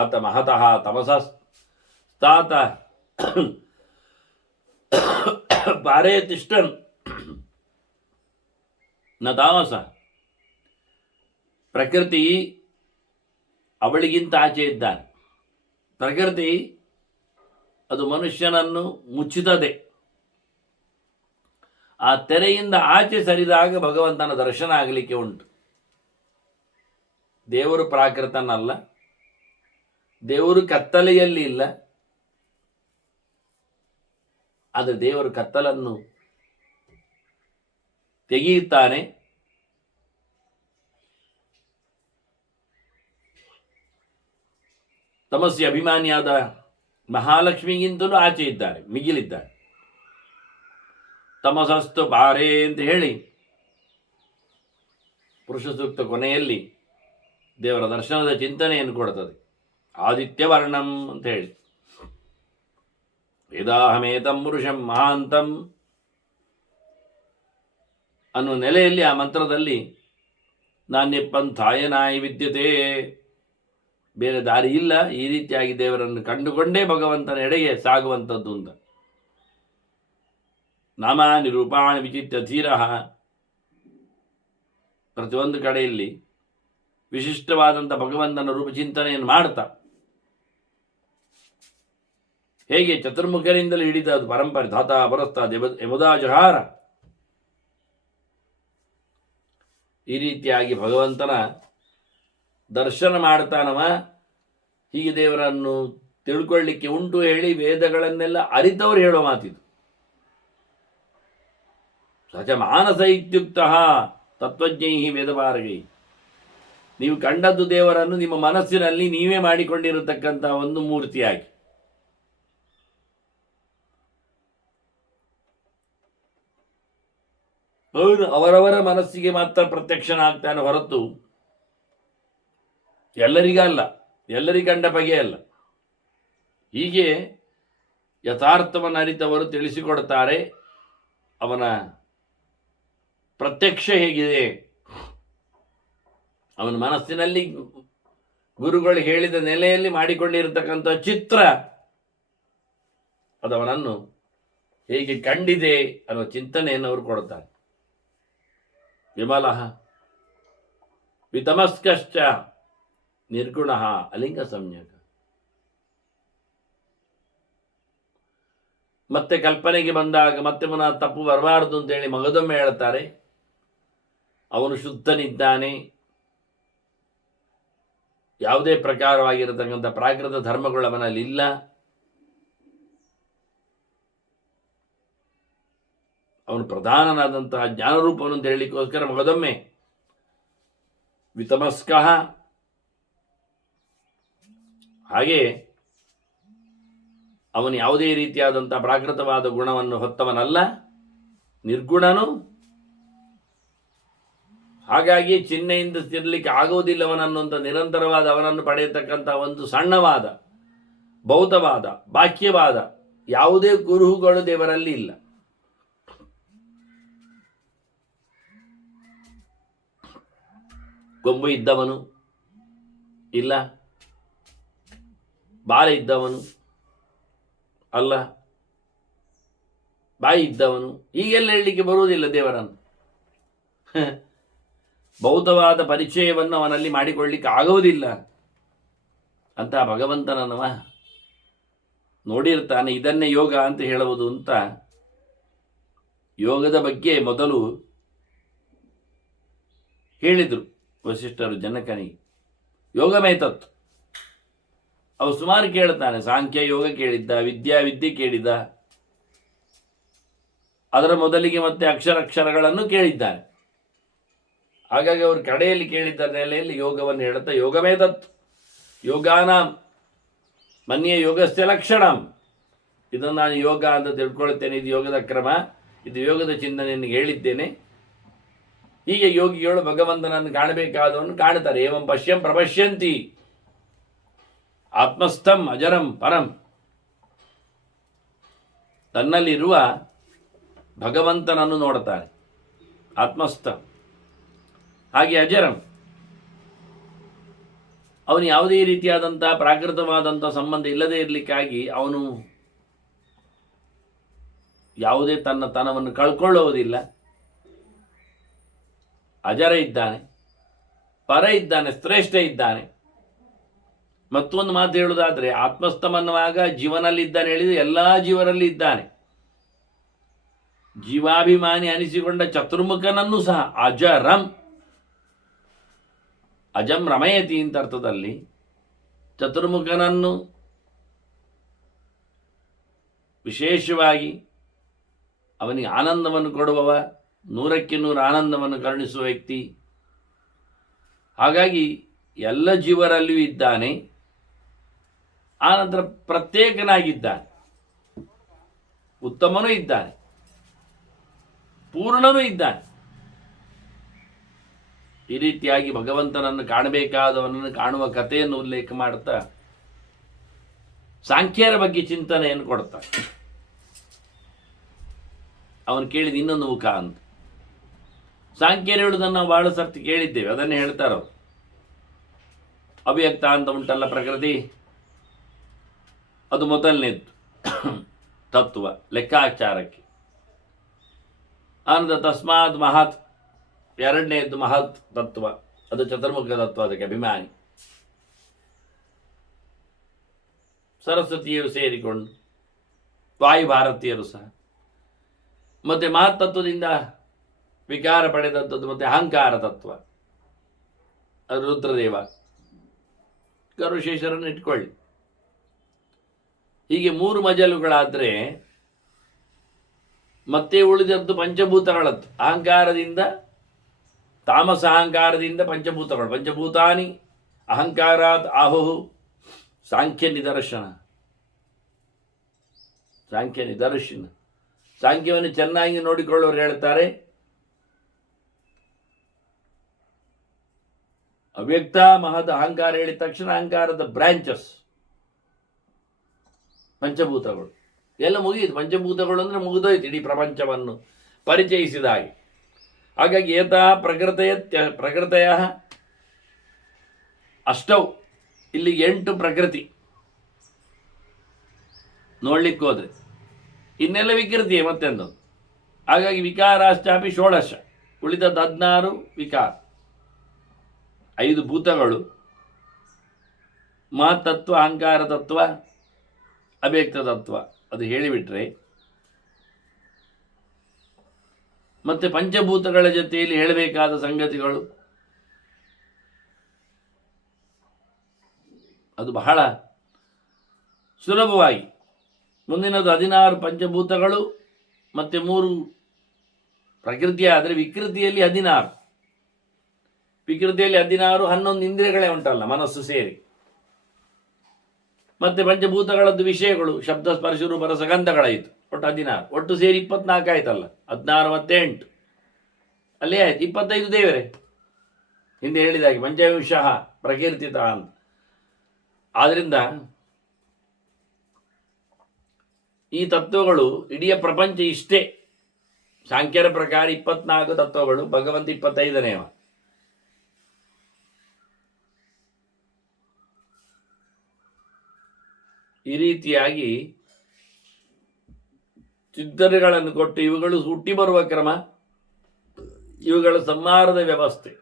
ಆತ ಮಹತಃ ತಮಸಸ್ತಾತ ಬಾರೇ ತಿಷ್ಟನ್ ನ ತಾಮಸ. ಪ್ರಕೃತಿ ಅವಳಿಗಿಂತ ಆಚೆ ಇದ್ದಾನೆ. ಪ್ರಕೃತಿ ಅದು ಮನುಷ್ಯನನ್ನು ಮುಚ್ಚುತ್ತದೆ. ಆ ತೆರೆಯಿಂದ ಆಚೆ ಸರಿದಾಗ ಭಗವಂತನ ದರ್ಶನ ಆಗಲಿಕ್ಕೆ ಉಂಟು. ದೇವರು ಪ್ರಾಕೃತನಲ್ಲ, ದೇವರು ಕತ್ತಲೆಯಲ್ಲಿ ಇಲ್ಲ. ಆದರೆ ದೇವರು ಕತ್ತಲನ್ನು ತೆಗೆಯುತ್ತಾನೆ. ತಮಸ್ಸಿ ಅಭಿಮಾನಿಯಾದ ಮಹಾಲಕ್ಷ್ಮಿಗಿಂತಲೂ ಆಚೆ ಇದ್ದಾರೆ, ಮಿಗಿಲಿದ್ದಾರೆ. ತಮಸಸ್ತು ಬಾರೇ ಅಂತ ಹೇಳಿ ಪುರುಷ ಸೂಕ್ತ ಕೊನೆಯಲ್ಲಿ ದೇವರ ದರ್ಶನದ ಚಿಂತನೆಯನ್ನು ಕೊಡುತ್ತದೆ. ಆದಿತ್ಯವರ್ಣಂ ಅಂತ ಹೇಳಿ, ವೇದಾಹಮೇತಂ ಪುರುಷಂ ಮಹಾಂತಂ ಅನ್ನುವ ನೆಲೆಯಲ್ಲಿ ಆ ಮಂತ್ರದಲ್ಲಿ ನಾಣ್ಯಪಂಥಾಯನಾಯಿ ವಿದ್ಯತೆ, ಬೇರೆ ದಾರಿ ಇಲ್ಲ, ಈ ರೀತಿಯಾಗಿ ದೇವರನ್ನು ಕಂಡುಕೊಂಡೇ ಭಗವಂತನ ಎಡೆಗೆ ಸಾಗುವಂಥದ್ದು ಅಂತ. ನಾಮಾನಿ ರೂಪಾಣಿ ವಿಚಿತ್ಯ ಧೀರ, ಪ್ರತಿಯೊಂದು ಕಡೆಯಲ್ಲಿ ವಿಶಿಷ್ಟವಾದಂಥ ಭಗವಂತನ ರೂಪಚಿಂತನೆಯನ್ನು ಮಾಡ್ತಾ, ಹೇಗೆ ಚತುರ್ಮುಖರಿಂದಲೇ ಹಿಡಿದ ಅದು ಪರಂಪರೆ ಧಾತ ಪರಸ್ತ ಯಮುದಾ ಜಹಾರ, ಈ ರೀತಿಯಾಗಿ ಭಗವಂತನ ದರ್ಶನ ಮಾಡ್ತಾನವ. ಹೀಗೆ ದೇವರನ್ನು ತಿಳ್ಕೊಳ್ಳಿಕ್ಕೆ ಉಂಟು ಹೇಳಿ ವೇದಗಳನ್ನೆಲ್ಲ ಅರಿತವರು ಹೇಳೋ ಮಾತಿದು. ಸಚ ಮಾನಸ ಇತ್ಯುಕ್ತ ತತ್ವಜ್ಞೈ ವೇದಪಾರಗೈ. ನೀವು ಕಂಡದ್ದು ದೇವರನ್ನು ನಿಮ್ಮ ಮನಸ್ಸಿನಲ್ಲಿ ನೀವೇ ಮಾಡಿಕೊಂಡಿರತಕ್ಕಂಥ ಒಂದು ಮೂರ್ತಿಯಾಗಿ. ಅವನು ಅವರವರ ಮನಸ್ಸಿಗೆ ಮಾತ್ರ ಪ್ರತ್ಯಕ್ಷನಾಗ್ತಾನೆ ಹೊರತು ಎಲ್ಲರಿಗಲ್ಲ, ಎಲ್ಲರಿಗೆ ಕಂಡ ಬಗೆ ಅಲ್ಲ. ಹೀಗೆ ಯಥಾರ್ಥವನ್ನು ಅರಿತವರು ತಿಳಿಸಿಕೊಡ್ತಾರೆ ಅವನ ಪ್ರತ್ಯಕ್ಷ ಹೇಗಿದೆ. ಅವನ ಮನಸ್ಸಿನಲ್ಲಿ ಗುರುಗಳು ಹೇಳಿದ ನೆಲೆಯಲ್ಲಿ ಮಾಡಿಕೊಂಡಿರತಕ್ಕಂಥ ಚಿತ್ರ ಅದವನನ್ನು ಹೇಗೆ ಕಂಡಿದೆ ಅನ್ನುವ ಚಿಂತನೆಯನ್ನು ಅವರು ಕೊಡುತ್ತಾರೆ. ವಿಮಲ ವಿತಮಸ್ಕಶ್ಚ ನಿರ್ಗುಣ ಅಲಿಂಗ ಸಂಜ್ಞಕ. ಮತ್ತೆ ಕಲ್ಪನೆಗೆ ಬಂದಾಗ ಮತ್ತೆ ಪುನಃ ತಪ್ಪು ಬರಬಾರದು ಅಂತೇಳಿ ಮಗದೊಮ್ಮೆ ಹೇಳ್ತಾರೆ, ಅವನು ಶುದ್ಧನಿದ್ದಾನೆ, ಯಾವುದೇ ಪ್ರಕಾರವಾಗಿರತಕ್ಕಂಥ ಪ್ರಾಕೃತ ಧರ್ಮಗಳು ಅವನಲ್ಲಿ ಇಲ್ಲ, ಅವನು ಪ್ರಧಾನನಾದಂತಹ ಜ್ಞಾನರೂಪವನ್ನು ಅಂತ ಹೇಳಲಿಕ್ಕೋಸ್ಕರ ಮಗದೊಮ್ಮೆ ವಿತಮಸ್ಕಃ. ಹಾಗೆ ಅವನು ಯಾವುದೇ ರೀತಿಯಾದಂತಹ ಪ್ರಾಕೃತವಾದ ಗುಣವನ್ನು ಹೊತ್ತವನಲ್ಲ, ನಿರ್ಗುಣನು. ಹಾಗಾಗಿ ಚಿಹ್ನೆಯಿಂದ ತಿರ್ಲಿಕ್ಕೆ ಆಗುವುದಿಲ್ಲ ಅವನನ್ನು ನಿರಂತರವಾದ ಅವನನ್ನು ಪಡೆಯತಕ್ಕಂಥ ಒಂದು ಸಣ್ಣವಾದ ಭೌತವಾದ ಬಾಹ್ಯವಾದ ಯಾವುದೇ ಕುರುಹುಗಳು ದೇವರಲ್ಲಿ ಇಲ್ಲ. ಕೊಂಬು ಇದ್ದವನು ಇಲ್ಲ, ಬಾಲೆ ಇದ್ದವನು ಅಲ್ಲ, ಬಾಯಿ ಇದ್ದವನು, ಹೀಗೆಲ್ಲ ಹೇಳಲಿಕ್ಕೆ ಬರುವುದಿಲ್ಲ ದೇವರನ್ನು. ಭೌತವಾದ ಪರಿಚಯವನ್ನು ಅವನಲ್ಲಿ ಮಾಡಿಕೊಳ್ಳಿಕ್ಕೆ ಆಗುವುದಿಲ್ಲ ಅಂತ ಭಗವಂತನವ ನೋಡಿರ್ತಾನೆ. ಇದನ್ನೇ ಯೋಗ ಅಂತ ಹೇಳುವುದು ಅಂತ ಯೋಗದ ಬಗ್ಗೆ ಮೊದಲು ಹೇಳಿದರು ವಸಿಷ್ಠರು ಜನಕನಿಗೆ. ಯೋಗಮೇ ತತ್ವ ಅವು ಸುಮಾರು ಕೇಳ್ತಾನೆ. ಸಾಂಖ್ಯ ಯೋಗ ಕೇಳಿದ್ದ, ವಿದ್ಯೆ ಕೇಳಿದ್ದ, ಅದರ ಮೊದಲಿಗೆ ಮತ್ತೆ ಅಕ್ಷರಗಳನ್ನು ಕೇಳಿದ್ದಾನೆ. ಹಾಗಾಗಿ ಅವರು ಕಡೆಯಲ್ಲಿ ಕೇಳಿದ್ದ ನೆಲೆಯಲ್ಲಿ ಯೋಗವನ್ನು ಹೇಳುತ್ತಾ ಯೋಗಮೇ ತತ್ ಯೋಗಾನಾಂ ಮನ್ಯ ಯೋಗಸ್ಯ ಲಕ್ಷಣಂ. ಇದನ್ನು ನಾನು ಯೋಗ ಅಂತ ತಿಳ್ಕೊಳ್ತೇನೆ, ಇದು ಯೋಗದ ಕ್ರಮ, ಇದು ಯೋಗದ ಚಿಂತನೆಯನ್ನು ಹೇಳಿದ್ದೇನೆ. ಹೀಗೆ ಯೋಗಿಗಳು ಭಗವಂತನನ್ನು ಕಾಣಬೇಕಾದವನ್ನು ಕಾಣ್ತಾರೆ. ಏವಂ ಪಶ್ಯಂ ಪ್ರಪಶ್ಯಂತಿ ಆತ್ಮಸ್ಥಂ ಅಜರಂ ಪರಂ. ತನ್ನಲ್ಲಿರುವ ಭಗವಂತನನ್ನು ನೋಡುತ್ತಾರೆ, ಆತ್ಮಸ್ಥ. ಹಾಗೆ ಅಜರಂ, ಅವನು ಯಾವುದೇ ರೀತಿಯಾದಂಥ ಪ್ರಾಕೃತವಾದಂಥ ಸಂಬಂಧ ಇಲ್ಲದೆ ಇರಲಿಕ್ಕಾಗಿ ಅವನು ಯಾವುದೇ ತನವನ್ನು ಕಳ್ಕೊಳ್ಳುವುದಿಲ್ಲ. ಅಜರ ಇದ್ದಾನೆ, ಪರ ಇದ್ದಾನೆ, ಶ್ರೇಷ್ಠ ಇದ್ದಾನೆ. ಮತ್ತೊಂದು ಮಾತು ಹೇಳುವುದಾದರೆ ಆತ್ಮಸ್ಥಮನ್ನುವಾಗ ಜೀವನಲ್ಲಿದ್ದಾನೆ ಹೇಳಿದರೆ ಎಲ್ಲ ಜೀವರಲ್ಲಿ ಇದ್ದಾನೆ. ಜೀವಾಭಿಮಾನಿ ಅನಿಸಿಕೊಂಡ ಚತುರ್ಮುಖನನ್ನು ಸಹ ಅಜರಂ, ಅಜಂ ರಮಯತಿ ಅಂತ ಅರ್ಥದಲ್ಲಿ ಚತುರ್ಮುಖನನ್ನು ವಿಶೇಷವಾಗಿ ಅವನಿಗೆ ಆನಂದವನ್ನು ಕೊಡುವವ, 100ಕ್ಕೆ 100 ಆನಂದವನ್ನು ಕರುಣಿಸುವ ವ್ಯಕ್ತಿ. ಹಾಗಾಗಿ ಎಲ್ಲ ಜೀವರಲ್ಲಿಯೂ ಇದ್ದಾನೆ. ಆನಂತರ ಪ್ರತ್ಯೇಕನಾಗಿದ್ದಾನೆ, ಉತ್ತಮನೂ ಇದ್ದಾನೆ, ಪೂರ್ಣನೂ ಇದ್ದಾನೆ. ಈ ರೀತಿಯಾಗಿ ಭಗವಂತನನ್ನು ಕಾಣಬೇಕಾದವನನ್ನು ಕಾಣುವ ಕಥೆಯನ್ನು ಉಲ್ಲೇಖ ಮಾಡುತ್ತಾ ಸಾಂಖ್ಯರ ಬಗ್ಗೆ ಚಿಂತನೆಯನ್ನು ಕೊಡ್ತಾರೆ. ಅವನು ಕೇಳಿದ ಇನ್ನೊಂದು ಮುಖ ಅಂತ. ಸಾಂಖ್ಯರು ಹೇಳುವುದನ್ನು ನಾವು ಬಹಳ ಸರ್ತಿ ಕೇಳಿದ್ದೇವೆ, ಅದನ್ನೇ ಹೇಳ್ತಾರವರು. ಅವ್ಯಕ್ತ ಅಂತ ಉಂಟಲ್ಲ ಪ್ರಕೃತಿ, ಅದು ಮೊದಲನೇದ್ದು ತತ್ವ ಲೆಕ್ಕಾಚಾರಕ್ಕೆ. ಆನಂದ ತಸ್ಮಾತ್ ಮಹತ್, ಎರಡನೇದ್ದು ಮಹತ್ ತತ್ವ, ಅದು ಚತುರ್ಮುಖ ತತ್ವ, ಅದಕ್ಕೆ ಅಭಿಮಾನಿ. ಸರಸ್ವತಿಯು ಸೇರಿಕೊಂಡು ವಾಯು ಭಾರತೀಯರು ಸಹ ಮತ್ತೆ ಮಹತ್ತತ್ವದಿಂದ ವಿಕಾರ ಪಡೆದದ್ದು ಮತ್ತೆ ಅಹಂಕಾರ ತತ್ವ, ಅದು ರುದ್ರದೇವ. ಗರುಶೇಷರನ್ನು ಇಟ್ಕೊಳ್ಳಿ. ಹೀಗೆ 3 ಮಜಲುಗಳಾದರೆ ಮತ್ತೆ ಉಳಿದದ್ದು ಪಂಚಭೂತಗಳದ್ದು. ಅಹಂಕಾರದಿಂದ, ತಾಮಸ ಅಹಂಕಾರದಿಂದ ಪಂಚಭೂತಾನಿ ಅಹಂಕಾರಾತ್ ಆಹುಹು ಸಾಂಖ್ಯ ನಿದರ್ಶನ. ಸಾಂಖ್ಯವನ್ನು ಚೆನ್ನಾಗಿ ನೋಡಿಕೊಳ್ಳೋರು ಹೇಳ್ತಾರೆ, ಅವ್ಯಕ್ತ ಮಹದ್ ಅಹಂಕಾರ ಹೇಳಿದ ತಕ್ಷಣ ಅಹಂಕಾರದ ಬ್ರಾಂಚಸ್ ಪಂಚಭೂತಗಳು ಎಲ್ಲ ಮುಗಿಯಿತು. ಪಂಚಭೂತಗಳು ಅಂದರೆ ಮುಗಿದೋಯ್ತು ಇಡೀ ಪ್ರಪಂಚವನ್ನು ಪರಿಚಯಿಸಿದ ಹಾಗೆ. ಹಾಗಾಗಿ ಏತಾ ಪ್ರಕೃತೆಯ ಅಷ್ಟೌ, ಇಲ್ಲಿ 8 ಪ್ರಕೃತಿ ನೋಡ್ಲಿಕ್ಕೆ ಹೋದ್ರೆ, ಇನ್ನೆಲ್ಲ ವಿಕೃತಿಯೇ ಮತ್ತೆಂದು. ಹಾಗಾಗಿ ವಿಕಾರಾಶ್ಚಾಪಿ ಷೋಡಶ, ಉಳಿದದ್ದು 16 ವಿಕಾರ. 5 ಭೂತಗಳು, ಮಹತ್ತತ್ವ, ಅಹಂಕಾರ ತತ್ವ, ಅವ್ಯಕ್ತ ತತ್ವ, ಅದು ಹೇಳಿಬಿಟ್ರೆ ಮತ್ತೆ ಪಂಚಭೂತಗಳ ಜೊತೆಯಲ್ಲಿ ಹೇಳಬೇಕಾದ ಸಂಗತಿಗಳು ಅದು ಬಹಳ ಸುಲಭವಾಗಿ. ಮುಂದಿನದು 16 ಪಂಚಭೂತಗಳು ಮತ್ತೆ 3 ಪ್ರಕೃತಿಯ ಆದರೆ ವಿಕೃತಿಯಲ್ಲಿ 16. ವಿಕೃತಿಯಲ್ಲಿ 16, 11 ಇಂದ್ರಿಯಗಳೇ ಉಂಟಲ್ಲ, ಮನಸ್ಸು ಸೇರಿ. ಮತ್ತೆ ಪಂಚಭೂತಗಳದ್ದು ವಿಷಯಗಳು ಶಬ್ದ ಸ್ಪರ್ಶ ರೂಪ ರಸ ಗಂಧಗಳಾಯಿತು, ಒಟ್ಟು 16. ಒಟ್ಟು ಸೇರಿ 24 ಆಯ್ತಲ್ಲ. 16 ಮತ್ತೆ 8 ಅಲ್ಲೇ ಆಯ್ತು, 25 ದೇವರೇ. ಹಿಂದೆ ಹೇಳಿದಾಗೆ ಪಂಚವಿಂಶಃ ಪ್ರಕೀರ್ತಿತ ಅಂತ. ಆದ್ರಿಂದ ಈ ತತ್ವಗಳು ಇಡೀ ಪ್ರಪಂಚ ಇಷ್ಟೇ. ಸಾಂಖ್ಯರ ಪ್ರಕಾರ 24 ತತ್ವಗಳು, ಭಗವಂತ 25ನೇವ. ಈ ರೀತಿಯಾಗಿ ಚಿತ್ತರುಗಳನ್ನು ಕೊಟ್ಟು ಇವುಗಳು ಹುಟ್ಟಿ ಬರುವ ಕ್ರಮ, ಇವುಗಳ ಸಂಹಾರದ ವ್ಯವಸ್ಥೆ.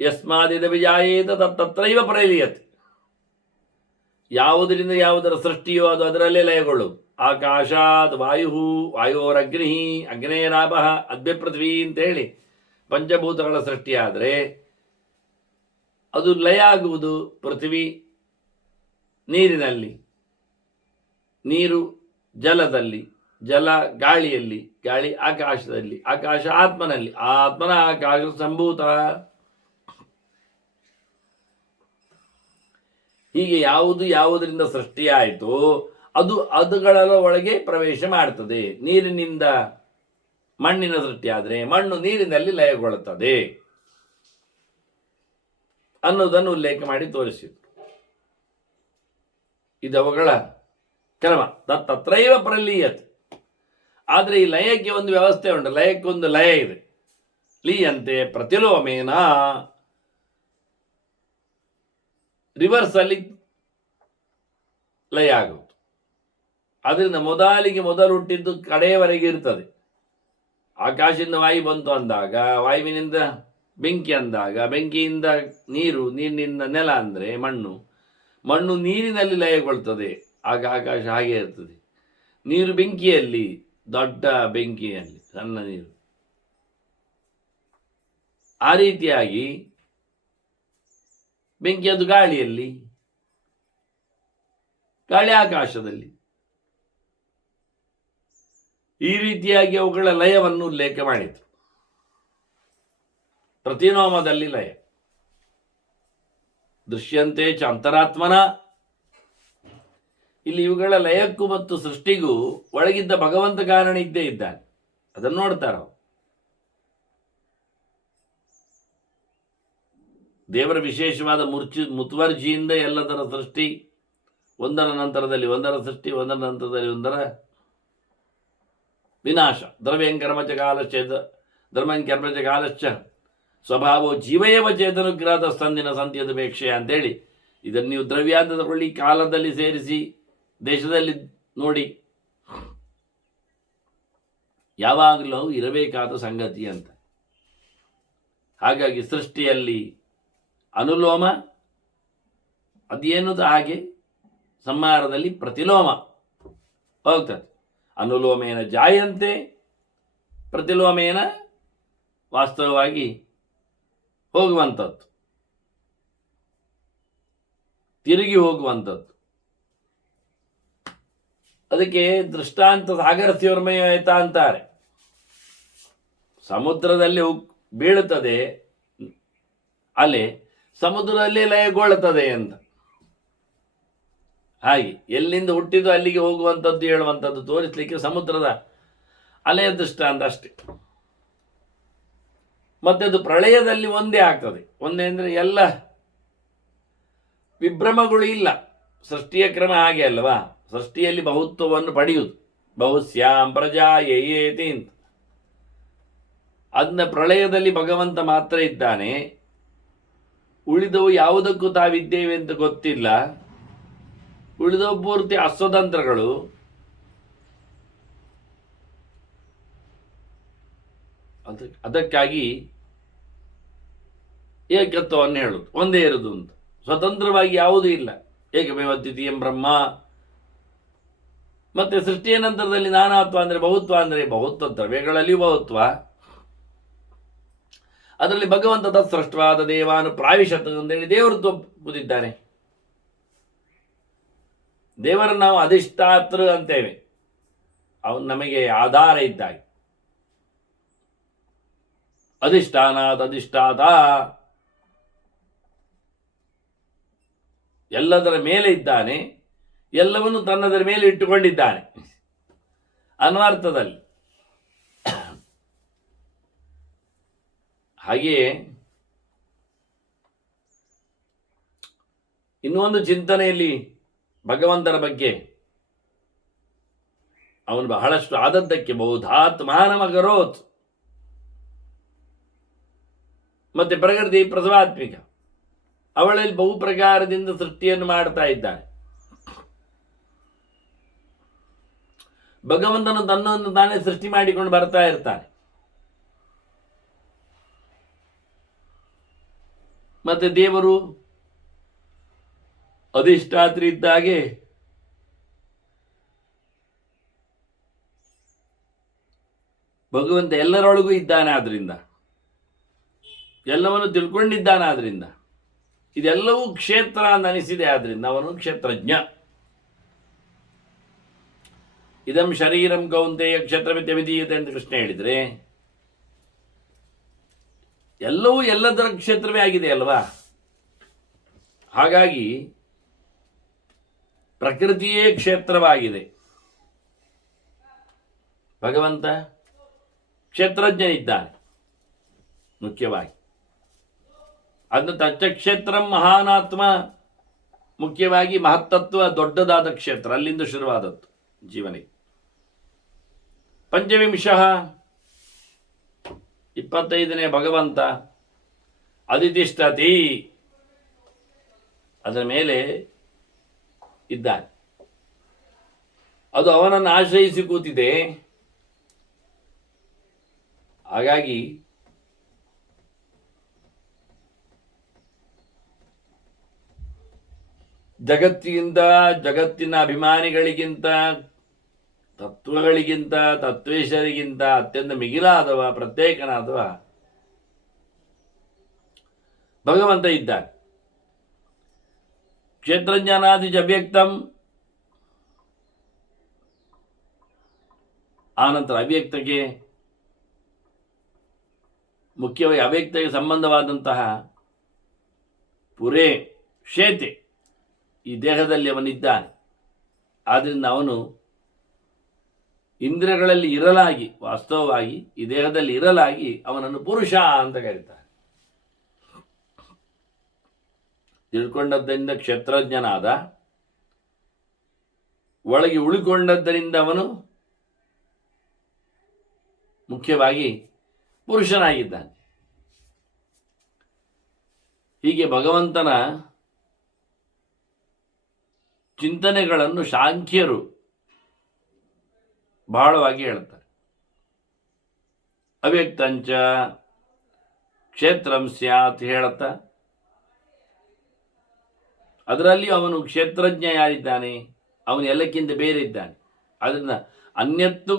ಯಸ್ಮಾದಿದ ವಿಜಾಯೇತ ತತ್ರೈವ ಪ್ರಲೀಯತೆ. ಯಾವುದರಿಂದ ಯಾವುದರ ಸೃಷ್ಟಿಯೋ ಅದು ಅದರಲ್ಲೇ ಲಯಗೊಳ್ಳುವುದು. ಆಕಾಶಾತ್ ವಾಯು, ವಾಯೋರಗ್ನಿ, ಅಗ್ನೇರಾಭ, ಅದ್ಭ್ಯ ಪೃಥ್ವಿ ಅಂತೇಳಿ ಪಂಚಭೂತಗಳ ಸೃಷ್ಟಿಯಾದರೆ ಅದು ಲಯ ಆಗುವುದು ಪೃಥ್ವಿ ನೀರಿನಲ್ಲಿ, ನೀರು ಜಲದಲ್ಲಿ, ಜಲ ಗಾಳಿಯಲ್ಲಿ, ಗಾಳಿ ಆಕಾಶದಲ್ಲಿ, ಆಕಾಶ ಆತ್ಮನಲ್ಲಿ, ಆತ್ಮನ ಆಕಾಶ ಸಂಭೂತ. ಹೀಗೆ ಯಾವುದು ಯಾವುದರಿಂದ ಸೃಷ್ಟಿಯಾಯಿತೋ ಅದು ಅದುಗಳ ಒಳಗೆ ಪ್ರವೇಶ ಮಾಡ್ತದೆ. ನೀರಿನಿಂದ ಮಣ್ಣಿನ ಸೃಷ್ಟಿಯಾದರೆ ಮಣ್ಣು ನೀರಿನಲ್ಲಿ ಲಯಗೊಳ್ಳುತ್ತದೆ ಅನ್ನೋದನ್ನು ಉಲ್ಲೇಖ ಮಾಡಿ ತೋರಿಸಿದರು. ಇದು ಅವುಗಳ ಕ್ರಮ. ತತ್ರೈವ ಪ್ರಲೀಯತೆ. ಆದರೆ ಈ ಲಯಕ್ಕೆ ಒಂದು ವ್ಯವಸ್ಥೆ ಉಂಟು, ಲಯಕ್ಕೊಂದು ಲಯ ಇದೆ. ಲೀಯಂತೆ ಪ್ರತಿಲೋಮೇನ, ರಿವರ್ಸ್ ಅಲ್ಲಿ ಲಯ ಆಗುವುದು. ಅದರಿಂದ ಮೊದಲು ಹುಟ್ಟಿದ್ದು ಕಡೆಯವರೆಗೆ ಇರ್ತದೆ. ಆಕಾಶದಿಂದ ವಾಯು ಬಂತು ಅಂದಾಗ, ವಾಯುವಿನಿಂದ ಬೆಂಕಿ ಅಂದಾಗ, ಬೆಂಕಿಯಿಂದ ನೀರು, ನೀರಿನಿಂದ ನೆಲ ಅಂದರೆ ಮಣ್ಣು, ಮಣ್ಣು ನೀರಿನಲ್ಲಿ ಲಯಗೊಳ್ತದೆ. ಆಗ ಆಕಾಶ ಹಾಗೆ ಇರ್ತದೆ. ನೀರು ಬೆಂಕಿಯಲ್ಲಿ, ದೊಡ್ಡ ಬೆಂಕಿಯಲ್ಲಿ ಸಣ್ಣ ನೀರು. ಆ ರೀತಿಯಾಗಿ ಬೆಂಕಿಯದು ಗಾಳಿಯಲ್ಲಿ, ಗಾಳಿ ಆಕಾಶದಲ್ಲಿ. ಈ ರೀತಿಯಾಗಿ ಅವುಗಳ ಲಯವನ್ನು ಉಲ್ಲೇಖ ಮಾಡಿತು. ಪ್ರತಿನೋಮದಲ್ಲಿ ಲಯ. ದೃಶ್ಯಂತೆ ಚ ಅಂತರಾತ್ಮನ. ಇಲ್ಲಿ ಇವುಗಳ ಲಯಕ್ಕೂ ಮತ್ತು ಸೃಷ್ಟಿಗೂ ಒಳಗಿದ್ದ ಭಗವಂತ ಕಾರಣ ಇದ್ದೇ ಇದ್ದಾನೆ. ಅದನ್ನು ನೋಡ್ತಾರ. ದೇವರ ವಿಶೇಷವಾದ ಮುತುವರ್ಜಿಯಿಂದ ಎಲ್ಲದರ ಸೃಷ್ಟಿ, ಒಂದರ ನಂತರದಲ್ಲಿ ಒಂದರ ಸೃಷ್ಟಿ, ಒಂದರ ನಂತರದಲ್ಲಿ ಒಂದರ ವಿನಾಶ. ದ್ರವ್ಯಂಕರ್ಮಚ ಕಾಲಶ್ಚೇತ ಧರ್ಮಂಕರ್ಮಚ ಕಾಲಶ್ಚ ಸ್ವಭಾವೋ ಜೀವಯವ ಚೇತನುಗ್ರಹದ ಸಂದಿನ ಸಂತ್ಯದಪೇಕ್ಷೆಯ ಅಂತೇಳಿ, ಇದನ್ನು ನೀವು ದ್ರವ್ಯ ಅಂತ ತಗೊಳ್ಳಿ, ಕಾಲದಲ್ಲಿ ಸೇರಿಸಿ, ದೇಶದಲ್ಲಿ ನೋಡಿ, ಯಾವಾಗಲೂ ಇರಬೇಕಾದ ಸಂಗತಿ ಅಂತ. ಹಾಗಾಗಿ ಸೃಷ್ಟಿಯಲ್ಲಿ ಅನುಲೋಮ ಅದೇನುದು ಹಾಗೆ, ಸಂಹಾರದಲ್ಲಿ ಪ್ರತಿಲೋಮ ಹೋಗ್ತದೆ. ಅನುಲೋಮೇನ ಜಾಯಂತೆ, ಪ್ರತಿಲೋಮೇನ ವಾಸ್ತವವಾಗಿ ಹೋಗುವಂಥದ್ದು, ತಿರುಗಿ ಹೋಗುವಂಥದ್ದು. ಅದಕ್ಕೆ ದೃಷ್ಟಾಂತ ಸಾಗರಸ್ಯೋರ್ಮಯತ ಅಂತಾರೆ. ಸಮುದ್ರದಲ್ಲಿ ಬೀಳುತ್ತದೆ ಅಲೆ, ಸಮುದ್ರದಲ್ಲಿ ಲಯಗೊಳ್ಳುತ್ತದೆ ಅಂತ. ಹಾಗೆ ಎಲ್ಲಿಂದ ಹುಟ್ಟಿದ್ದು ಅಲ್ಲಿಗೆ ಹೋಗುವಂಥದ್ದು ಹೇಳುವಂಥದ್ದು ತೋರಿಸಲಿಕ್ಕೆ ಸಮುದ್ರದ ಅಲೆಯ ದೃಷ್ಟಾಂತ ಅಷ್ಟೆ. ಮತ್ತೆ ಅದು ಪ್ರಳಯದಲ್ಲಿ ಒಂದೇ ಆಗ್ತದೆ. ಒಂದೇ ಅಂದರೆ ಎಲ್ಲ ವಿಭ್ರಮಗಳು ಇಲ್ಲ. ಸೃಷ್ಟಿಯ ಕ್ರಮ ಹಾಗೆ ಅಲ್ವಾ, ಸೃಷ್ಟಿಯಲ್ಲಿ ಬಹುತ್ವವನ್ನು ಪಡೆಯುವುದು. ಬಹುಸ್ಯಾಂ ಪ್ರಜಾ ಯೇತಿ ಅಂತ. ಅದನ್ನ ಪ್ರಳಯದಲ್ಲಿ ಭಗವಂತ ಮಾತ್ರ ಇದ್ದಾನೆ, ಉಳಿದವು ಯಾವುದಕ್ಕೂ ತಾವಿದ್ದೇವೆ ಅಂತ ಗೊತ್ತಿಲ್ಲ. ಉಳಿದವು ಪೂರ್ತಿ ಅಸ್ವತಂತ್ರಗಳು. ಅದಕ್ಕಾಗಿ ಏಕತ್ವವನ್ನು ಹೇಳುದು, ಒಂದೇ ಇರುವುದು ಅಂತ. ಸ್ವತಂತ್ರವಾಗಿ ಯಾವುದೂ ಇಲ್ಲ. ಏಕಮೇವ ದ್ವಿತೀಯಂ ಬ್ರಹ್ಮ. ಮತ್ತೆ ಸೃಷ್ಟಿಯ ನಂತರದಲ್ಲಿ ನಾನಾತ್ವ ಅಂದರೆ ಬಹುತ್ವ, ಅಂದರೆ ಬಹುತ್ವ ದ್ರವ್ಯಗಳಲ್ಲಿ ಬಹುತ್ವ. ಅದರಲ್ಲಿ ಭಗವಂತ ತತ್ಸೃಷ್ಟವಾದ ದೇವಾನು ಪ್ರಾವಿಶತ್ ಅಂತೇಳಿ ದೇವರು ಕೂತಿದ್ದಾನೆ. ದೇವರನ್ನು ನಾವು ಅಧಿಷ್ಠಾತೃ ಅಂತೇವೆ. ಅವನು ನಮಗೆ ಆಧಾರ ಇದ್ದಾಗೆ. ಅಧಿಷ್ಠಾನಾತ್ ಅಧಿಷ್ಠಾತ, ಎಲ್ಲದರ ಮೇಲೆ ಇದ್ದಾನೆ, ಎಲ್ಲವನ್ನು ತನ್ನದರ ಮೇಲೆ ಇಟ್ಟುಕೊಂಡಿದ್ದಾನೆ ಅನ್ವರ್ಥದಲ್ಲಿ. ಹಾಗೆಯೇ ಇನ್ನೊಂದು ಚಿಂತನೆಯಲ್ಲಿ ಭಗವಂತನ ಬಗ್ಗೆ ಅವನು ಬಹಳಷ್ಟು ಆದದ್ದಕ್ಕೆ ಬಹುಧಾತ್ಮಾನಮಗರೋತ್. ಮತ್ತೆ ಪ್ರಕೃತಿ ಪ್ರಸವಾತ್ಮಿಕ, ಅವಳಲ್ಲಿ ಬಹು ಪ್ರಕಾರದಿಂದ ಸೃಷ್ಟಿಯನ್ನು ಮಾಡ್ತಾ ಇದ್ದಾನೆ. ಭಗವಂತನು ತನ್ನನ್ನು ತಾನೇ ಸೃಷ್ಟಿ ಮಾಡಿಕೊಂಡು ಬರ್ತಾ ಇರ್ತಾನೆ. ಮತ್ತೆ ದೇವರು ಅಧಿಷ್ಠಾತ್ರಿ ಇದ್ದಾಗೆ ಭಗವಂತ ಎಲ್ಲರೊಳಗೂ ಇದ್ದಾನೆ. ಆದ್ರಿಂದ ಎಲ್ಲವನ್ನು ತಿಳ್ಕೊಂಡಿದ್ದಾನೆ. ಆದ್ರಿಂದ ಇದೆಲ್ಲವೂ ಕ್ಷೇತ್ರ ಅಂತ ಅನಿಸಿದೆ. ಆದ್ರಿಂದ ಅವನು ಕ್ಷೇತ್ರಜ್ಞ. ಇದಂ ಶರೀರಂ ಕೌಂತೆಯ ಕ್ಷೇತ್ರವಿದ್ಯ ವಿಧೀಯತೆ ಅಂತ ಕೃಷ್ಣ ಹೇಳಿದರೆ, ಎಲ್ಲವೂ ಎಲ್ಲದರ ಕ್ಷೇತ್ರವೇ ಆಗಿದೆ ಅಲ್ವಾ. ಹಾಗಾಗಿ ಪ್ರಕೃತಿಯೇ ಕ್ಷೇತ್ರವಾಗಿದೆ. ಭಗವಂತ ಕ್ಷೇತ್ರಜ್ಞನಿದ್ದಾನೆ ಮುಖ್ಯವಾಗಿ. ಅದನ್ನು ತಚ್ಚಕ್ಷೇತ್ರಂ ಮಹಾನಾತ್ಮ, ಮುಖ್ಯವಾಗಿ ಮಹತ್ತತ್ವ ದೊಡ್ಡದಾದ ಕ್ಷೇತ್ರ, ಅಲ್ಲಿಂದ ಶುರುವಾದದ್ದು ಜೀವನಿಗೆ. ಪಂಚವಿಂಶಃ 25ನೇ ಭಗವಂತ ಅಧಿತಿಷ್ಠತಿ, ಅದರ ಮೇಲೆ ಇದ್ದಾನೆ. ಅದು ಅವನನ್ನು ಆಶ್ರಯಿಸಿ ಕೂತಿದೆ. ಹಾಗಾಗಿ ಜಗತ್ತಿಗಿಂತ, ಜಗತ್ತಿನ ಅಭಿಮಾನಿಗಳಿಗಿಂತ, ತತ್ವಗಳಿಗಿಂತ, ತತ್ವೇಶರಿಗಿಂತ ಅತ್ಯಂತ ಮಿಗಿಲಾದವ, ಪ್ರತ್ಯೇಕನಾದವ ಭಗವಂತ ಇದ್ದಾನೆ. ಕ್ಷೇತ್ರಜ್ಞಾನಾದಿ ಅವ್ಯಕ್ತಂ, ಆನಂತರ ಅವ್ಯಕ್ತಕ್ಕೆ, ಮುಖ್ಯವಾಗಿ ಅವ್ಯಕ್ತಕ್ಕೆ ಸಂಬಂಧವಾದಂತಹ ಪುರೇ ಶೇತೆ, ಈ ದೇಹದಲ್ಲಿ ಅವನಿದ್ದಾನೆ. ಆದ್ದರಿಂದ ಅವನು ಇಂದ್ರಿಯಗಳಲ್ಲಿ ಇರಲಾಗಿ, ವಾಸ್ತವವಾಗಿ ಈ ದೇಹದಲ್ಲಿ ಇರಲಾಗಿ ಅವನನ್ನು ಪುರುಷ ಅಂತ ಕರೀತಾರೆ. ತಿಳ್ಕೊಂಡದ್ದರಿಂದ ಕ್ಷೇತ್ರಜ್ಞನಾದ, ಒಳಗೆ ಉಳಿಕೊಂಡದ್ದರಿಂದ ಅವನು ಮುಖ್ಯವಾಗಿ ಪುರುಷನಾಗಿದ್ದಾನೆ. ಹೀಗೆ ಭಗವಂತನ ಚಿಂತನೆಗಳನ್ನು ಸಾಂಖ್ಯರು ಬಹಳವಾಗಿ ಹೇಳ್ತಾರೆ. ಅವ್ಯಕ್ತಂಚ ಕ್ಷೇತ್ರಂ ಸ್ಯಾತ್ ಹೇಳುತ್ತಾ, ಅದರಲ್ಲಿ ಅವನು ಕ್ಷೇತ್ರಜ್ಞ ಯಾರಿದ್ದಾನೆ, ಅವನು ಎಲ್ಲಕ್ಕಿಂತ ಬೇರೆ ಇದ್ದಾನೆ. ಅದರಿಂದ ಅನ್ಯತ್ತು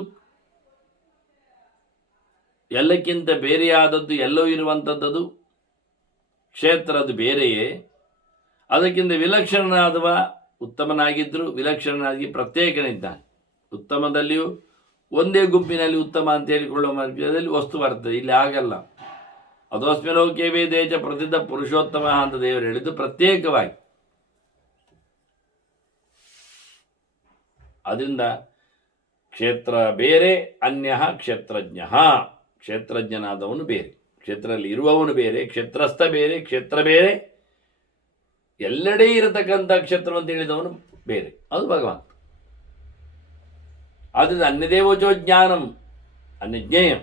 ಎಲ್ಲಕ್ಕಿಂತ ಬೇರೆಯಾದದ್ದು, ಎಲ್ಲವೂ ಇರುವಂಥದ್ದು ಕ್ಷೇತ್ರ, ಅದು ಬೇರೆಯೇ. ಅದಕ್ಕಿಂತ ವಿಲಕ್ಷಣನಾದವ ಉತ್ತಮನಾಗಿದ್ದರೂ ವಿಲಕ್ಷಣನಾಗಿ ಪ್ರತ್ಯೇಕನಿದ್ದಾನೆ. ಉತ್ತಮದಲ್ಲಿಯೂ ಒಂದೇ ಗುಂಪಿನಲ್ಲಿ ಉತ್ತಮ ಅಂತ ಹೇಳಿಕೊಳ್ಳುವ ಮಾರ್ಗದಲ್ಲಿ ವಸ್ತು ಬರ್ತದೆ. ಇಲ್ಲಿ ಆಗಲ್ಲ. ಅದೋಸ್ಮಿ ಲೋಕೆ ವೇದೇಚ ಪ್ರಸಿದ್ಧ ಪುರುಷೋತ್ತಮ ಅಂತ ದೇವರು ಹೇಳಿದ್ದು ಪ್ರತ್ಯೇಕವಾಗಿ. ಅದರಿಂದ ಕ್ಷೇತ್ರ ಬೇರೆ, ಅನ್ಯ ಕ್ಷೇತ್ರಜ್ಞ. ಕ್ಷೇತ್ರಜ್ಞನಾದವನು ಬೇರೆ, ಕ್ಷೇತ್ರದಲ್ಲಿ ಇರುವವನು ಬೇರೆ, ಕ್ಷೇತ್ರಸ್ಥ ಬೇರೆ, ಕ್ಷೇತ್ರ ಬೇರೆ, ಎಲ್ಲೆಡೆ ಇರತಕ್ಕಂಥ ಕ್ಷೇತ್ರವನ್ನು ತಿಳಿದವನು ಬೇರೆ, ಅದು ಭಗವಂತ. ಆದ್ದರಿಂದ ಅನ್ಯದೇವೋಚೋ ಜ್ಞಾನಂ, ಅನ್ಯಜ್ಞೇಯಂ.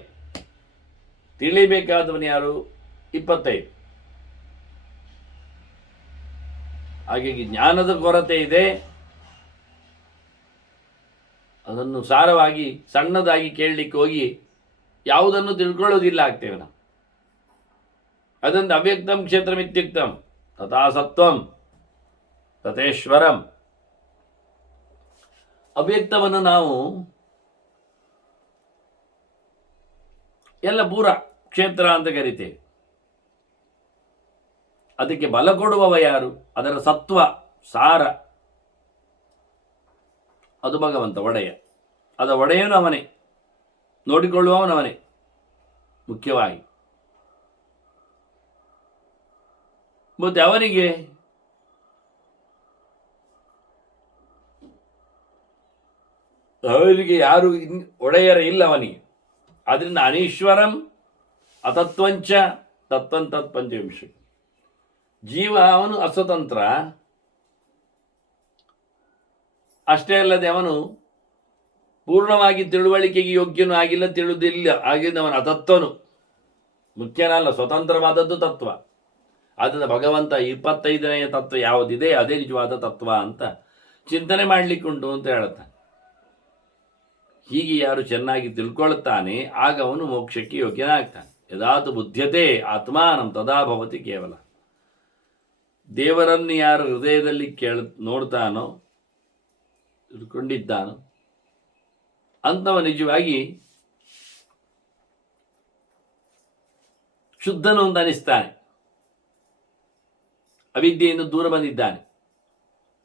ತಿಳಿಬೇಕಾದವನು ಯಾರು? 25. ಹಾಗಾಗಿ ಜ್ಞಾನದ ಕೊರತೆ ಇದೆ. ಅದನ್ನು ಸಾರವಾಗಿ ಸಣ್ಣದಾಗಿ ಕೇಳಲಿಕ್ಕೆ ಹೋಗಿ ಯಾವುದನ್ನು ತಿಳ್ಕೊಳ್ಳೋದಿಲ್ಲ ಆಗ್ತೇವೆ ನಾವು. ಅದನ್ನು ಅವ್ಯಕ್ತಂ ಕ್ಷೇತ್ರಮಿತ್ಯುಕ್ತಂ ತಥಾ ಸತ್ವಂ ತಥೇಶ್ವರಂ. ಅವ್ಯಕ್ತವನ್ನು ನಾವು ಎಲ್ಲ ಪೂರ ಕ್ಷೇತ್ರ ಅಂತ ಕರಿತೇವೆ. ಅದಕ್ಕೆ ಬಲ ಕೊಡುವವ ಯಾರು? ಅದರ ಸತ್ವ ಸಾರ ಅದು ಭಗವಂತ, ಒಡೆಯ. ಅದ ಒಡೆಯನು ಅವನೇ, ನೋಡಿಕೊಳ್ಳುವವನವನೇ ಮುಖ್ಯವಾಗಿ. ಮತ್ತೆ ಅವನಿಗೆ ಯಾರು ಒಡೆಯರ ಇಲ್ಲ ಅವನಿಗೆ. ಆದ್ರಿಂದ ಅನೀಶ್ವರಂ ಅತತ್ವಂಚ ತತ್ವಂತತ್ ಪಂಚವಿಂಶ. ಜೀವ ಅವನು ಅಸ್ವತಂತ್ರ. ಅಷ್ಟೇ ಅಲ್ಲದೆ ಅವನು ಪೂರ್ಣವಾಗಿ ತಿಳುವಳಿಕೆಗೆ ಯೋಗ್ಯನೂ ಆಗಿಲ್ಲ, ತಿಳಿದಿಲ್ಲ. ಆಗಿದ್ದ ಅವನ ಅತತ್ವನು ಮುಖ್ಯನಲ್ಲ, ಸ್ವತಂತ್ರವಾದದ್ದು ತತ್ವ. ಆದ್ದರಿಂದ ಭಗವಂತ 25ನೆಯ ತತ್ವ ಯಾವುದಿದೆ ಅದೇ ನಿಜವಾದ ತತ್ವ ಅಂತ ಚಿಂತನೆ ಮಾಡಲಿಕ್ಕುಂಟು ಅಂತ ಹೇಳುತ್ತಾನೆ. ಹೀಗೆ ಯಾರು ಚೆನ್ನಾಗಿ ತಿಳ್ಕೊಳ್ತಾನೆ ಆಗ ಅವನು ಮೋಕ್ಷಕ್ಕೆ ಯೋಗ್ಯನಾಗ್ತಾನೆ. ಯದಾತು ಬುದ್ಧ್ಯತೆ ಆತ್ಮಾನಂ ತದಾ ಭವತಿ ಕೇವಲ. ದೇವರನ್ನು ಯಾರು ಹೃದಯದಲ್ಲಿ ನೋಡ್ತಾನೋ, ತಿಳ್ಕೊಂಡಿದ್ದಾನೋ ಅಂತವ ನಿಜವಾಗಿ ಶುದ್ಧನು ಅಂತ ಅನಿಸ್ತಾನೆ. ಅವಿದ್ಯೆಯಿಂದ ದೂರ ಬಂದಿದ್ದಾನೆ,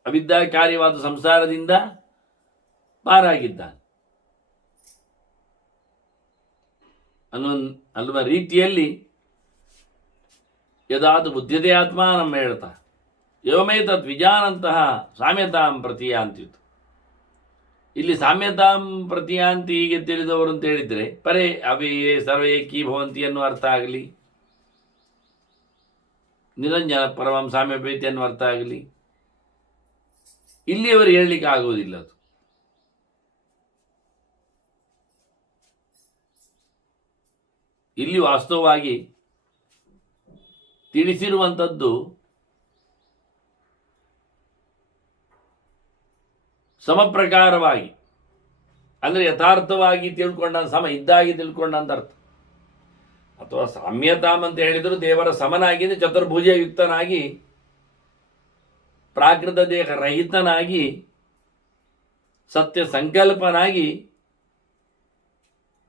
ಅವಿದ್ಯಾಕಾರ್ಯವಾದ ಸಂಸಾರದಿಂದ ಪಾರಾಗಿದ್ದಾನೆ ಅನ್ನುವ ರೀತಿಯಲ್ಲಿ ಯದಾತು ಬುದ್ಧತೆ ಆತ್ಮ ನಮ್ಮ ಹೇಳ್ತಾ ಯೋಮೇತತ್ ವಿಜಾನಂತಹ ಸಾಮ್ಯತಾಂ ಪ್ರತಿಯಾಂತಿತ್ತು. ಇಲ್ಲಿ ಸಾಮ್ಯತಾಂ ಪ್ರತಿಯಾಂತಿ ಹೀಗೆ ತಿಳಿದವರು ಅಂತ ಹೇಳಿದರೆ ಪರೇ ಅವಿಯೇ ಸರ್ವೇ ಕೀ ಭವಂತಿ ಅನ್ನುವ ಅರ್ಥ ಆಗಲಿ, ನಿರಂಜನ ಪರಮಂ ಸಾಮ್ಯಪೇತಿ ಅನ್ನುವ ಅರ್ಥ ಆಗಲಿ, ಇಲ್ಲಿಯವರು ಹೇಳಲಿಕ್ಕೆ ಆಗುವುದಿಲ್ಲ. ಅದು ಇಲ್ಲಿ ವಾಸ್ತವವಾಗಿ ತಿಳಿಸಿರುವಂಥದ್ದು ಸಮಪ್ರಕಾರವಾಗಿ, ಅಂದರೆ ಯಥಾರ್ಥವಾಗಿ ತಿಳ್ಕೊಂಡ, ಸಮ ಇದ್ದಾಗಿ ತಿಳ್ಕೊಂಡ ಅಂತ ಅರ್ಥ. ಅಥವಾ ಸಾಮ್ಯತಾಮ್ ಅಂತ ಹೇಳಿದ್ರು ದೇವರ ಸಮನಾಗಿದೆ, ಚತುರ್ಭುಜ ಯುಕ್ತನಾಗಿ, ಪ್ರಾಕೃತ ದೇಹ ರಹಿತನಾಗಿ, ಸತ್ಯ ಸಂಕಲ್ಪನಾಗಿ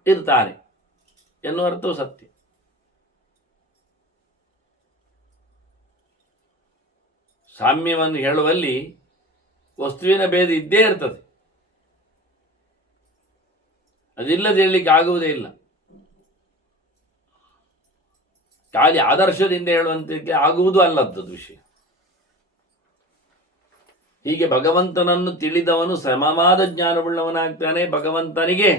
ಇರ್ತಾನೆ ಎನ್ನುವ ಅರ್ಥವು ಸತ್ಯ. ಸಾಮ್ಯವನ್ನು ಹೇಳುವಲ್ಲಿ ವಸ್ತುವಿನ ಭೇದ ಇದ್ದೇ ಇರ್ತದೆ, ಅದಿಲ್ಲದೆ ಹೇಳಲಿಕ್ಕೆ ಆಗುವುದೇ ಇಲ್ಲ. ಖಾಲಿ ಆದರ್ಶದಿಂದ ಹೇಳುವಂತಕ್ಕೆ ಆಗುವುದು ಅಲ್ಲದ್ದು ವಿಷಯ. ಹೀಗೆ ಭಗವಂತನನ್ನು ತಿಳಿದವನು ಸಮವಾದ ಜ್ಞಾನವುಳ್ಳವನಾಗ್ತಾನೆ. ಭಗವಂತನಿಗೆ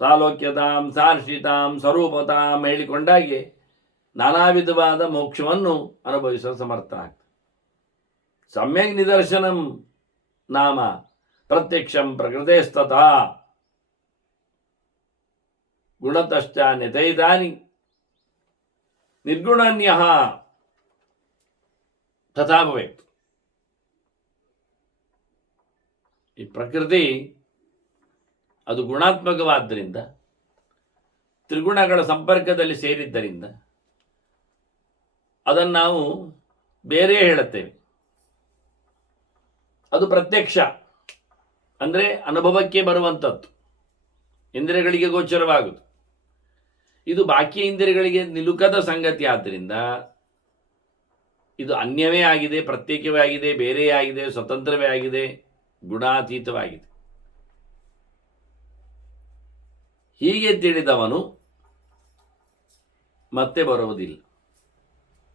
ಸಾಲೋಕ್ಯತಾಂ ಸಾರ್ಷಿತಾಂ ಸ್ವರೂಪತಾಂ ಹೇಳಿಕೊಂಡಾಗೆ ನಾನಾ ವಿಧವಾದ ಮೋಕ್ಷವನ್ನು ಅನುಭವಿಸಲು ಸಮರ್ಥನಾಗ್ತಾನೆ. ಸಮ್ಯಕ್ ನಿದರ್ಶನಂ ನಾಮ ಪ್ರತ್ಯಕ್ಷಂ ಪ್ರಕೃತೇಸ್ತಥಾ ಗುಣತಶ್ಚಾನ್ಯತೈತಾನಿ ನಿರ್ಗುಣನ್ಯಃ ತಥಾ ಭವೇತ್. ಈ ಪ್ರಕೃತಿ ಅದು ಗುಣಾತ್ಮಕವಾದ್ದರಿಂದ, ತ್ರಿಗುಣಗಳ ಸಂಪರ್ಕದಲ್ಲಿ ಸೇರಿದ್ದರಿಂದ ಅದನ್ನು ನಾವು ಬೇರೆ ಹೇಳುತ್ತೇವೆ. ಅದು ಪ್ರತ್ಯಕ್ಷ ಅಂದರೆ ಅನುಭವಕ್ಕೆ ಬರುವಂಥದ್ದು, ಇಂದ್ರಿಯಗಳಿಗೆ ಗೋಚರವಾಗುವುದು. ಇದು ಬಾಕಿ ಇಂದ್ರಿಯಗಳಿಗೆ ನಿಲುಕದ ಸಂಗತಿ. ಆದ್ದರಿಂದ ಇದು ಅನ್ಯವೇ ಆಗಿದೆ, ಪ್ರತ್ಯೇಕವೇ ಆಗಿದೆ, ಬೇರೆಯೇ ಆಗಿದೆ, ಸ್ವತಂತ್ರವೇ ಆಗಿದೆ. ಗುಣಾತೀತವಾಗಿದೆ. ಹೀಗೆ ತಿಳಿದವನು ಮತ್ತೆ ಬರುವುದಿಲ್ಲ.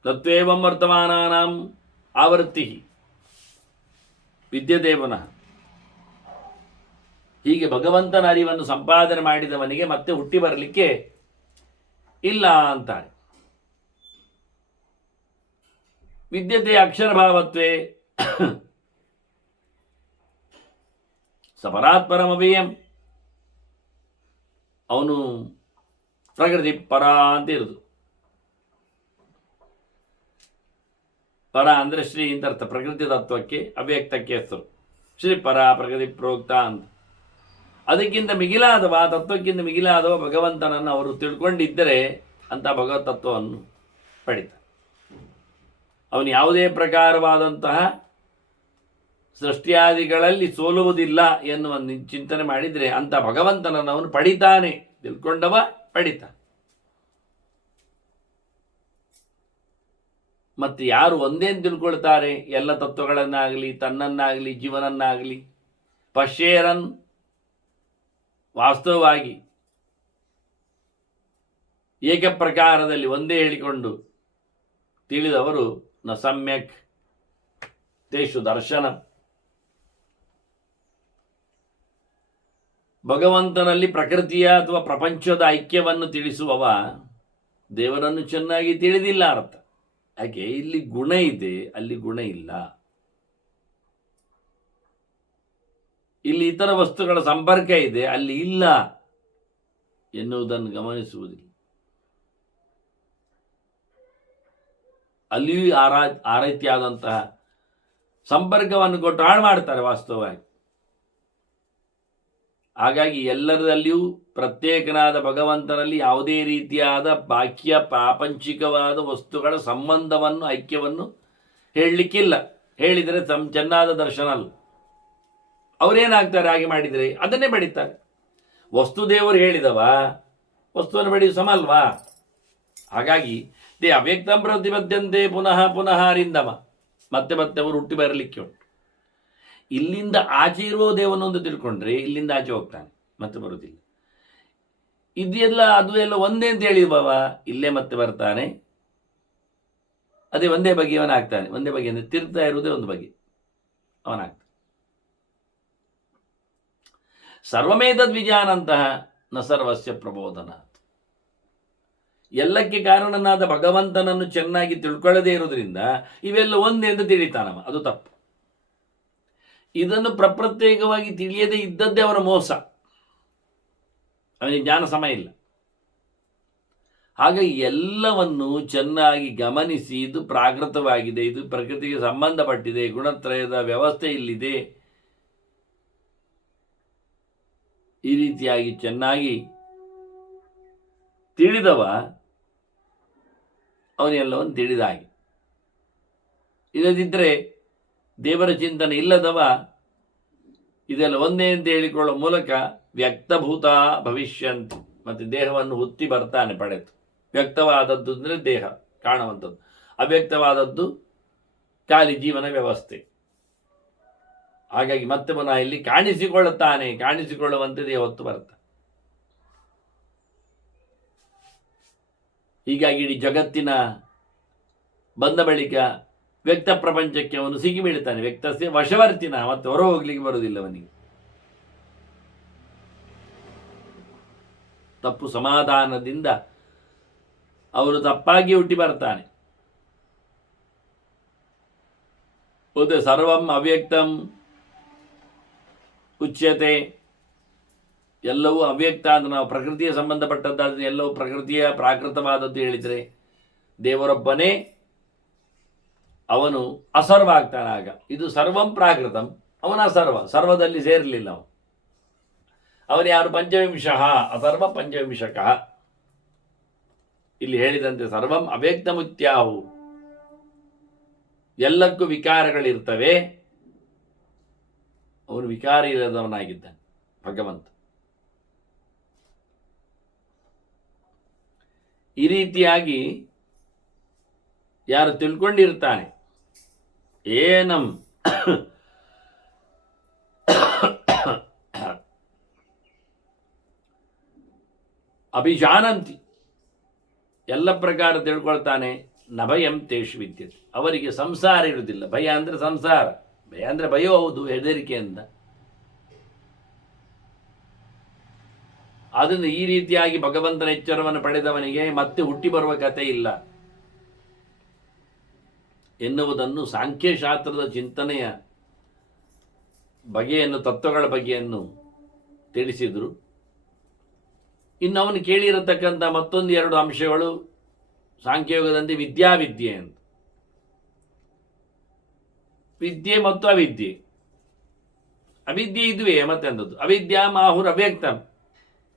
ತತ್ವೇವಂ ವರ್ತಮಾನಾನಾಂ ಆವೃತ್ತಿ ವಿದ್ಯತೆ ಪುನಃ. ಹೀಗೆ ಭಗವಂತನ ಅರಿವನ್ನು ಸಂಪಾದನೆ ಮಾಡಿದವನಿಗೆ ಮತ್ತೆ ಹುಟ್ಟಿ ಬರಲಿಕ್ಕೆ ಇಲ್ಲ ಅಂತಾರೆ. ವಿದ್ಯತೆ ಅಕ್ಷರಭಾವತ್ವೇ ಸಪರಾತ್ಪರಮವ್ಯಯಂ. ಅವನು ಪ್ರಕೃತಿ ಪರ ಅಂತ ಇರುದು. ಪರ ಅಂದರೆ ಶ್ರೀ ಅಂತ ಅರ್ಥ. ಪ್ರಕೃತಿ ತತ್ವಕ್ಕೆ ಅವ್ಯಕ್ತಕ್ಕೆ ಹೆಸರು ಶ್ರೀ ಪರ, ಪ್ರಕೃತಿ ಪ್ರೋಕ್ತ ಅಂತ. ಅದಕ್ಕಿಂತ ಮಿಗಿಲಾದವ, ತತ್ವಕ್ಕಿಂತ ಮಿಗಿಲಾದವ ಭಗವಂತನನ್ನು ಅವರು ತಿಳ್ಕೊಂಡಿದ್ದರೆ ಅಂತ ಭಗವತ್ ತತ್ವವನ್ನು ಪಡಿತಾರೆ. ಅವನು ಯಾವುದೇ ಪ್ರಕಾರವಾದಂತಹ ಸೃಷ್ಟಿಯಾದಿಗಳಲ್ಲಿ ಸೋಲುವುದಿಲ್ಲ ಎನ್ನುವ ಚಿಂತನೆ ಮಾಡಿದರೆ ಅಂತ ಭಗವಂತನನ್ನು ಅವನು ಪಡಿತಾನೆ. ತಿಳ್ಕೊಂಡವ ಪಡಿತಾನೆ. ಮತ್ತು ಯಾರು ಒಂದೇನು ತಿಳ್ಕೊಳ್ತಾರೆ, ಎಲ್ಲ ತತ್ವಗಳನ್ನಾಗಲಿ ತನ್ನನ್ನಾಗಲಿ ಜೀವನನ್ನಾಗಲಿ ಪಶ್ಯೇರನ್, ವಾಸ್ತವವಾಗಿ ಏಕಪ್ರಕಾರದಲ್ಲಿ ಒಂದೇ ಹೇಳಿಕೊಂಡು ತಿಳಿದವರು ನ ಸಮ್ಯಕ್ ತೇಷು ದರ್ಶನ. ಭಗವಂತನಲ್ಲಿ ಪ್ರಕೃತಿಯ ಅಥವಾ ಪ್ರಪಂಚದ ಐಕ್ಯವನ್ನು ತಿಳಿಸುವವ ದೇವರನ್ನು ಚೆನ್ನಾಗಿ ತಿಳಿದಿಲ್ಲ ಅರ್ಥ. ಯಾಕೆ? ಇಲ್ಲಿ ಗುಣ ಇದೆ, ಅಲ್ಲಿ ಗುಣ ಇಲ್ಲ. ಇಲ್ಲಿ ಇತರ ವಸ್ತುಗಳ ಸಂಪರ್ಕ ಇದೆ, ಅಲ್ಲಿ ಇಲ್ಲ ಎನ್ನುವುದನ್ನು ಗಮನಿಸುವುದಿಲ್ಲ. ಅಲ್ಲಿಯೂ ಆ ರೀತಿಯಾದಂತಹ ಸಂಪರ್ಕವನ್ನು ಕೊಟ್ಟು ಹಾಳು ಮಾಡ್ತಾರೆ ವಾಸ್ತವವಾಗಿ. ಹಾಗಾಗಿ ಎಲ್ಲರಲ್ಲಿಯೂ ಪ್ರತ್ಯೇಕನಾದ ಭಗವಂತನಲ್ಲಿ ಯಾವುದೇ ರೀತಿಯಾದ ಬಾಹ್ಯ ಪ್ರಾಪಂಚಿಕವಾದ ವಸ್ತುಗಳ ಸಂಬಂಧವನ್ನು, ಐಕ್ಯವನ್ನು ಹೇಳಲಿಕ್ಕಿಲ್ಲ. ಹೇಳಿದರೆ ಚೆನ್ನಾದ ದರ್ಶನ ಅಲ್ಲ. ಅವರೇನಾಗ್ತಾರೆ ಹಾಗೆ ಮಾಡಿದರೆ? ಅದನ್ನೇ ಬಡಿತಾರೆ. ವಸ್ತು ದೇವರು ಹೇಳಿದವ ವಸ್ತುವನ್ನು ಬಡಿಯು ಸಮ ಅಲ್ವಾ? ಹಾಗಾಗಿ ದೇ ಅವ್ಯಕ್ತಂ ಪ್ರತಿಬದ್ಧಂತೆ ಪುನಃ ಪುನಃ ರಿಂದಮ. ಮತ್ತೆ ಮತ್ತೆ ಅವರು ಹುಟ್ಟಿ ಬರಲಿಕ್ಕೆ ಉಂಟು. ಇಲ್ಲಿಂದ ಆಚೆ ಇರುವ ದೇವನೊಂದು ತಿಳ್ಕೊಂಡ್ರೆ ಇಲ್ಲಿಂದ ಆಚೆ ಹೋಗ್ತಾನೆ, ಮತ್ತೆ ಬರುವುದಿಲ್ಲ. ಇದೆಲ್ಲ ಅದು ಎಲ್ಲ ಒಂದೇ ಅಂತ ಹೇಳಿದವ ಇಲ್ಲೇ ಮತ್ತೆ ಬರ್ತಾನೆ. ಅದೇ ಒಂದೇ ಬಗೆಯವನಾಗ್ತಾನೆ. ಒಂದೇ ಬಗೆ ಅಂದರೆ ತಿರ್ತಾ ಇರುವುದೇ ಒಂದು ಬಗೆ ಅವನಾಗ್ತಾನೆ. ಸರ್ವಮೇತದ್ ವಿಜಾನಂತಹ ನ ಸರ್ವಸ್ಯ ಪ್ರಬೋಧನ. ಎಲ್ಲಕ್ಕೆ ಕಾರಣನಾದ ಭಗವಂತನನ್ನು ಚೆನ್ನಾಗಿ ತಿಳ್ಕೊಳ್ಳದೇ ಇರುವುದರಿಂದ ಇವೆಲ್ಲ ಒಂದೇ ಎಂದು ತಿಳಿತಾನವ. ಅದು ತಪ್ಪು. ಇದನ್ನು ಪ್ರತ್ಯೇಕವಾಗಿ ತಿಳಿಯದೇ ಇದ್ದದ್ದೇ ಅವರ ಮೋಸ. ಅವನಿಗೆ ಜ್ಞಾನ ಸಮಯ ಇಲ್ಲ. ಹಾಗಾಗಿ ಎಲ್ಲವನ್ನು ಚೆನ್ನಾಗಿ ಗಮನಿಸಿ, ಇದು ಪ್ರಾಕೃತವಾಗಿದೆ, ಇದು ಪ್ರಕೃತಿಗೆ ಸಂಬಂಧಪಟ್ಟಿದೆ, ಗುಣತ್ರಯದ ವ್ಯವಸ್ಥೆ ಇಲ್ಲಿದೆ, ಈ ರೀತಿಯಾಗಿ ಚೆನ್ನಾಗಿ ತಿಳಿದವ ಅವನೆಲ್ಲವನ್ನು ತಿಳಿದ ಹಾಗೆ. ಇಲ್ಲದಿದ್ದರೆ ದೇವರ ಚಿಂತನೆ ಇಲ್ಲದವ ಇದೆಲ್ಲ ಒಂದೇ ಅಂತ ಹೇಳಿಕೊಳ್ಳುವ ಮೂಲಕ ವ್ಯಕ್ತಭೂತ ಭವಿಷ್ಯಂತ. ಮತ್ತು ದೇಹವನ್ನು ಹುತ್ತಿ ಬರ್ತಾನೆ ಪಡೆದು. ವ್ಯಕ್ತವಾದದ್ದು ಅಂದರೆ ದೇಹ ಕಾಣುವಂಥದ್ದು, ಅವ್ಯಕ್ತವಾದದ್ದು ಖಾಲಿ ಜೀವನ ವ್ಯವಸ್ಥೆ. ಹಾಗಾಗಿ ಮತ್ತೆ ಪುನಃ ಇಲ್ಲಿ ಕಾಣಿಸಿಕೊಳ್ಳುತ್ತಾನೆ, ಕಾಣಿಸಿಕೊಳ್ಳುವಂತೆ ದೇಹ ಹೊತ್ತು ಬರ್ತಾನೆ. ಹೀಗಾಗಿ ಇಡೀ ಜಗತ್ತಿನ ಬಂದ ಬಳಿಕ ವ್ಯಕ್ತ ಪ್ರಪಂಚಕ್ಕೆ ಅವನು ಸಿಗಿ ಬೀಳ್ತಾನೆ. ವ್ಯಕ್ತಸ್ಯ ವಶವರ್ತಿನ, ಮತ್ತೆ ಹೊರ ಹೋಗ್ಲಿಕ್ಕೆ ಬರುವುದಿಲ್ಲ ಅವನಿಗೆ. ತಪ್ಪು ಸಮಾಧಾನದಿಂದ ಅವನು ತಪ್ಪಾಗಿ ಹುಟ್ಟಿ ಬರ್ತಾನೆ. ಹೌದು, ಸರ್ವಂ ಅವ್ಯಕ್ತಂ ಉಚ್ಯತೆ. ಎಲ್ಲವೂ ಅವ್ಯಕ್ತ ಅಂತ ನಾವು ಪ್ರಕೃತಿಯ ಸಂಬಂಧಪಟ್ಟದ್ದಾದ್ರೆ ಎಲ್ಲವೂ ಪ್ರಕೃತಿಯ ಪ್ರಾಕೃತವಾದದ್ದು ಹೇಳಿದರೆ ದೇವರೊಬ್ಬನೇ ಅವನು ಅಸರ್ವ ಆಗ್ತಾನೆ. ಆಗ ಇದು ಸರ್ವಂ ಪ್ರಾಕೃತಂ, ಅವನ ಅಸರ್ವ, ಸರ್ವದಲ್ಲಿ ಸೇರಲಿಲ್ಲ ಅವನು ಯಾರು? ಪಂಚವಿಂಶಃ ಅಸರ್ವ ಪಂಚವಿಂಶಕಃ. ಇಲ್ಲಿ ಹೇಳಿದಂತೆ ಸರ್ವಂ ಅವ್ಯಕ್ತಮುತ್ಯಾಹು, ಎಲ್ಲಕ್ಕೂ ವಿಕಾರಗಳಿರ್ತವೆ, ಅವನು ವಿಕಾರ ಇಲ್ಲದವನಾಗಿದ್ದಾನೆ ಭಗವಂತ. ಈ ರೀತಿಯಾಗಿ ಯಾರು ತಿಳ್ಕೊಂಡಿರ್ತಾನೆ, ಏನಂ ಅಭಿಜಾನಂತಿ, ಎಲ್ಲ ಪ್ರಕಾರ ತಿಳ್ಕೊಳ್ತಾನೆ. ನಭಯಂ ತೇಷು ವಿದ್ಯತೆ, ಅವರಿಗೆ ಸಂಸಾರ ಇರುವುದಿಲ್ಲ. ಭಯ ಅಂದರೆ ಸಂಸಾರ, ಭಯ ಅಂದರೆ ಭಯ, ಹೌದು, ಹೆದರಿಕೆಯಿಂದ. ಆದ್ದರಿಂದ ಈ ರೀತಿಯಾಗಿ ಭಗವಂತನ ಎಚ್ಚರವನ್ನು ಪಡೆದವನಿಗೆ ಮತ್ತೆ ಹುಟ್ಟಿ ಬರುವ ಕಥೆ ಇಲ್ಲ ಎನ್ನುವುದನ್ನು ಸಾಂಖ್ಯಶಾಸ್ತ್ರದ ಚಿಂತನೆಯ ಬಗೆಯನ್ನು, ತತ್ವಗಳ ಬಗೆಯನ್ನು ತಿಳಿಸಿದರು. ಇನ್ನು ಅವನು ಕೇಳಿರತಕ್ಕಂಥ ಮತ್ತೊಂದು 2 ಅಂಶಗಳು ಸಾಂಖ್ಯಯೋಗದಂತೆ ವಿದ್ಯಾವಿದ್ಯೆ ಅಂತ. ವಿದ್ಯೆ ಮತ್ತು ಅವಿದ್ಯೆ. ಅವಿದ್ಯೆ ಇದುವೇ ಮತ್ತೆಂದದ್ದು. ಅವಿದ್ಯಾ ಮಾಹುರ್ ಅವ್ಯಕ್ತಂ,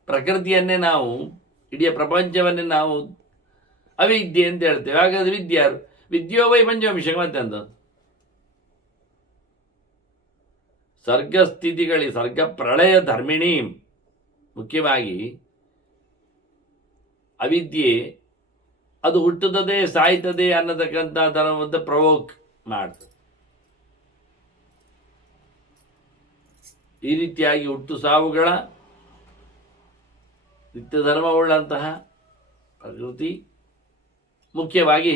ಪ್ರಕೃತಿಯನ್ನೇ ನಾವು, ಇಡೀ ಪ್ರಪಂಚವನ್ನೇ ನಾವು ಅವಿದ್ಯೆ ಅಂತ ಹೇಳ್ತೇವೆ. ಹಾಗಾದ್ರೆ ವಿದ್ಯಾರು ವಿದ್ಯೋ ವೈ ಪಂಚವಿಂಶ ಮತ್ತೆಂದದ್ದು. ಸರ್ಗಸ್ಥಿತಿಗಳಿಗೆ, ಸರ್ಗ ಪ್ರಳಯ ಧರ್ಮಿಣಿ, ಮುಖ್ಯವಾಗಿ ಅವಿದ್ಯೆ ಅದು ಹುಟ್ಟುತ್ತದೆ, ಸಾಯ್ತದೆ ಅನ್ನತಕ್ಕಂಥ ಧರ್ಮದ ಪ್ರವೋಕ್ ಮಾಡ್ತದೆ. ಈ ರೀತಿಯಾಗಿ ಹುಟ್ಟು ಸಾವುಗಳ ನಿತ್ಯ ಧರ್ಮವುಳ್ಳಂತಹ ಪ್ರಕೃತಿ ಮುಖ್ಯವಾಗಿ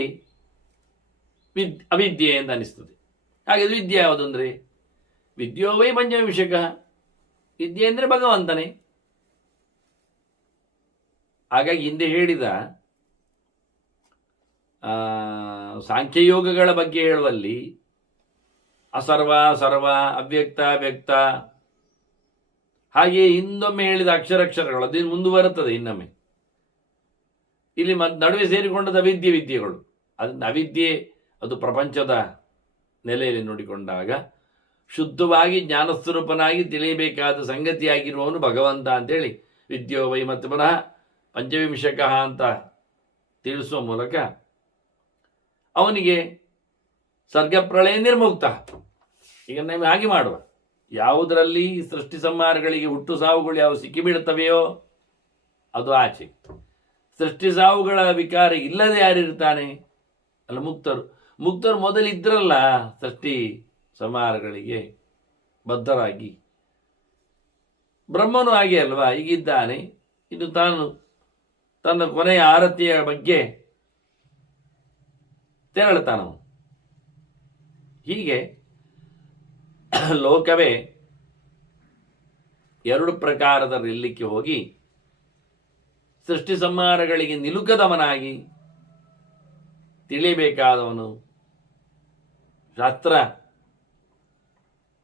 ಅವಿದ್ಯೆ ಎಂದು ಅನಿಸ್ತದೆ. ಹಾಗೆ ವಿದ್ಯೆ ಯಾವುದು ಅಂದರೆ ವಿದ್ಯೋ ವೈ ಪಂಚವಿಂಶಕ, ವಿದ್ಯೆ ಅಂದರೆ ಭಗವಂತನೇ. ಹಾಗಾಗಿ ಹಿಂದೆ ಹೇಳಿದ ಸಾಂಖ್ಯಯೋಗಗಳ ಬಗ್ಗೆ ಹೇಳುವಲ್ಲಿ ಅಸರ್ವ, ಸರ್ವ, ಅವ್ಯಕ್ತ, ವ್ಯಕ್ತ, ಹಾಗೆಯೇ ಹಿಂದೊಮ್ಮೆ ಹೇಳಿದ ಅಕ್ಷರಗಳು ಅದು ಮುಂದುವರುತ್ತದೆ. ಇನ್ನೊಮ್ಮೆ ಇಲ್ಲಿ ನಡುವೆ ಸೇರಿಕೊಂಡದ ವಿದ್ಯೆಗಳು, ಅದನ್ನು ಅವಿದ್ಯೆ ಅದು ಪ್ರಪಂಚದ ನೆಲೆಯಲ್ಲಿ ನೋಡಿಕೊಂಡಾಗ ಶುದ್ಧವಾಗಿ ಜ್ಞಾನಸ್ವರೂಪನಾಗಿ ತಿಳಿಯಬೇಕಾದ ಸಂಗತಿಯಾಗಿರುವವನು ಭಗವಂತ ಅಂತೇಳಿ ವಿದ್ಯೋ ವೈ ಮತ್ತು ಪುನಃ ಪಂಚವಿಂಶಕ ಅಂತ ತಿಳಿಸುವ ಮೂಲಕ ಅವನಿಗೆ ಸರ್ಗಪ್ರಳಯ ನಿರ್ಮುಕ್ತ. ಈಗ ನಾವು ಹಾಗೆ ಮಾಡುವ, ಯಾವುದರಲ್ಲಿ ಸೃಷ್ಟಿ ಸಂಹಾರಗಳಿಗೆ ಹುಟ್ಟು ಸಾವುಗಳು ಯಾವ ಸಿಕ್ಕಿಬೀಳುತ್ತವೆಯೋ ಅದು ಆಚೆ. ಸೃಷ್ಟಿ ಸಾವುಗಳ ವಿಕಾರ ಇಲ್ಲದೆ ಯಾರಿರ್ತಾನೆ ಅಲ್ಲ, ಮುಕ್ತರು ಮೊದಲಿದ್ರಲ್ಲ ಸೃಷ್ಟಿ ಸಂಹಾರಗಳಿಗೆ ಬದ್ಧರಾಗಿ. ಬ್ರಹ್ಮನು ಹಾಗೆ ಅಲ್ವಾ, ಈಗಿದ್ದಾನೆ. ಇದು ತಾನು ತನ್ನ ಕೊನೆಯ ಆರತಿಯ ಬಗ್ಗೆ ತೆರಳುತ್ತಾನವನು. ಹೀಗೆ ಲೋಕವೇ 2 ಪ್ರಕಾರದ ಇರಲಿಕ್ಕೆ ಹೋಗಿ ಸೃಷ್ಟಿ ಸಂಹಾರಗಳಿಗೆ ನಿಲುಕದವನಾಗಿ ತಿಳಿಯಬೇಕಾದವನು ಶಾಸ್ತ್ರ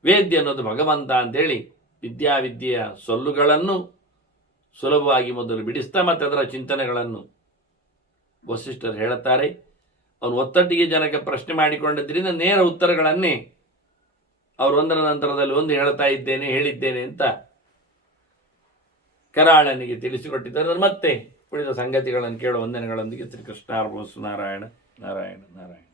ವೇದ್ಯ ಅನ್ನೋದು ಭಗವಂತ ಅಂತೇಳಿ ವಿದ್ಯೆಯ ಸೊಲ್ಲುಗಳನ್ನು ಸುಲಭವಾಗಿ ಮೊದಲು ಬಿಡಿಸ್ತಾ ಮತ್ತೆ ಅದರ ಚಿಂತನೆಗಳನ್ನು ವಸಿಷ್ಠರು ಹೇಳುತ್ತಾರೆ. ಅವನು ಒತ್ತಟ್ಟಿಗೆ ಜನಕ್ಕೆ ಪ್ರಶ್ನೆ ಮಾಡಿಕೊಂಡಿದ್ದರಿಂದ ನೇರ ಉತ್ತರಗಳನ್ನೇ ಅವರು ಒಂದರ ನಂತರದಲ್ಲಿ ಒಂದು ಹೇಳಿದ್ದೇನೆ ಅಂತ ಕರಾಳನಿಗೆ ತಿಳಿಸಿಕೊಟ್ಟಿದ್ದಾರೆ. ಮತ್ತೆ ಉಳಿದ ಸಂಗತಿಗಳನ್ನು ಕೇಳುವ ವಂದನೆಗಳೊಂದಿಗೆ ಶ್ರೀಕೃಷ್ಣಾರ್ಪಣಮಸ್ತು. ನಾರಾಯಣ ನಾರಾಯಣ ನಾರಾಯಣ.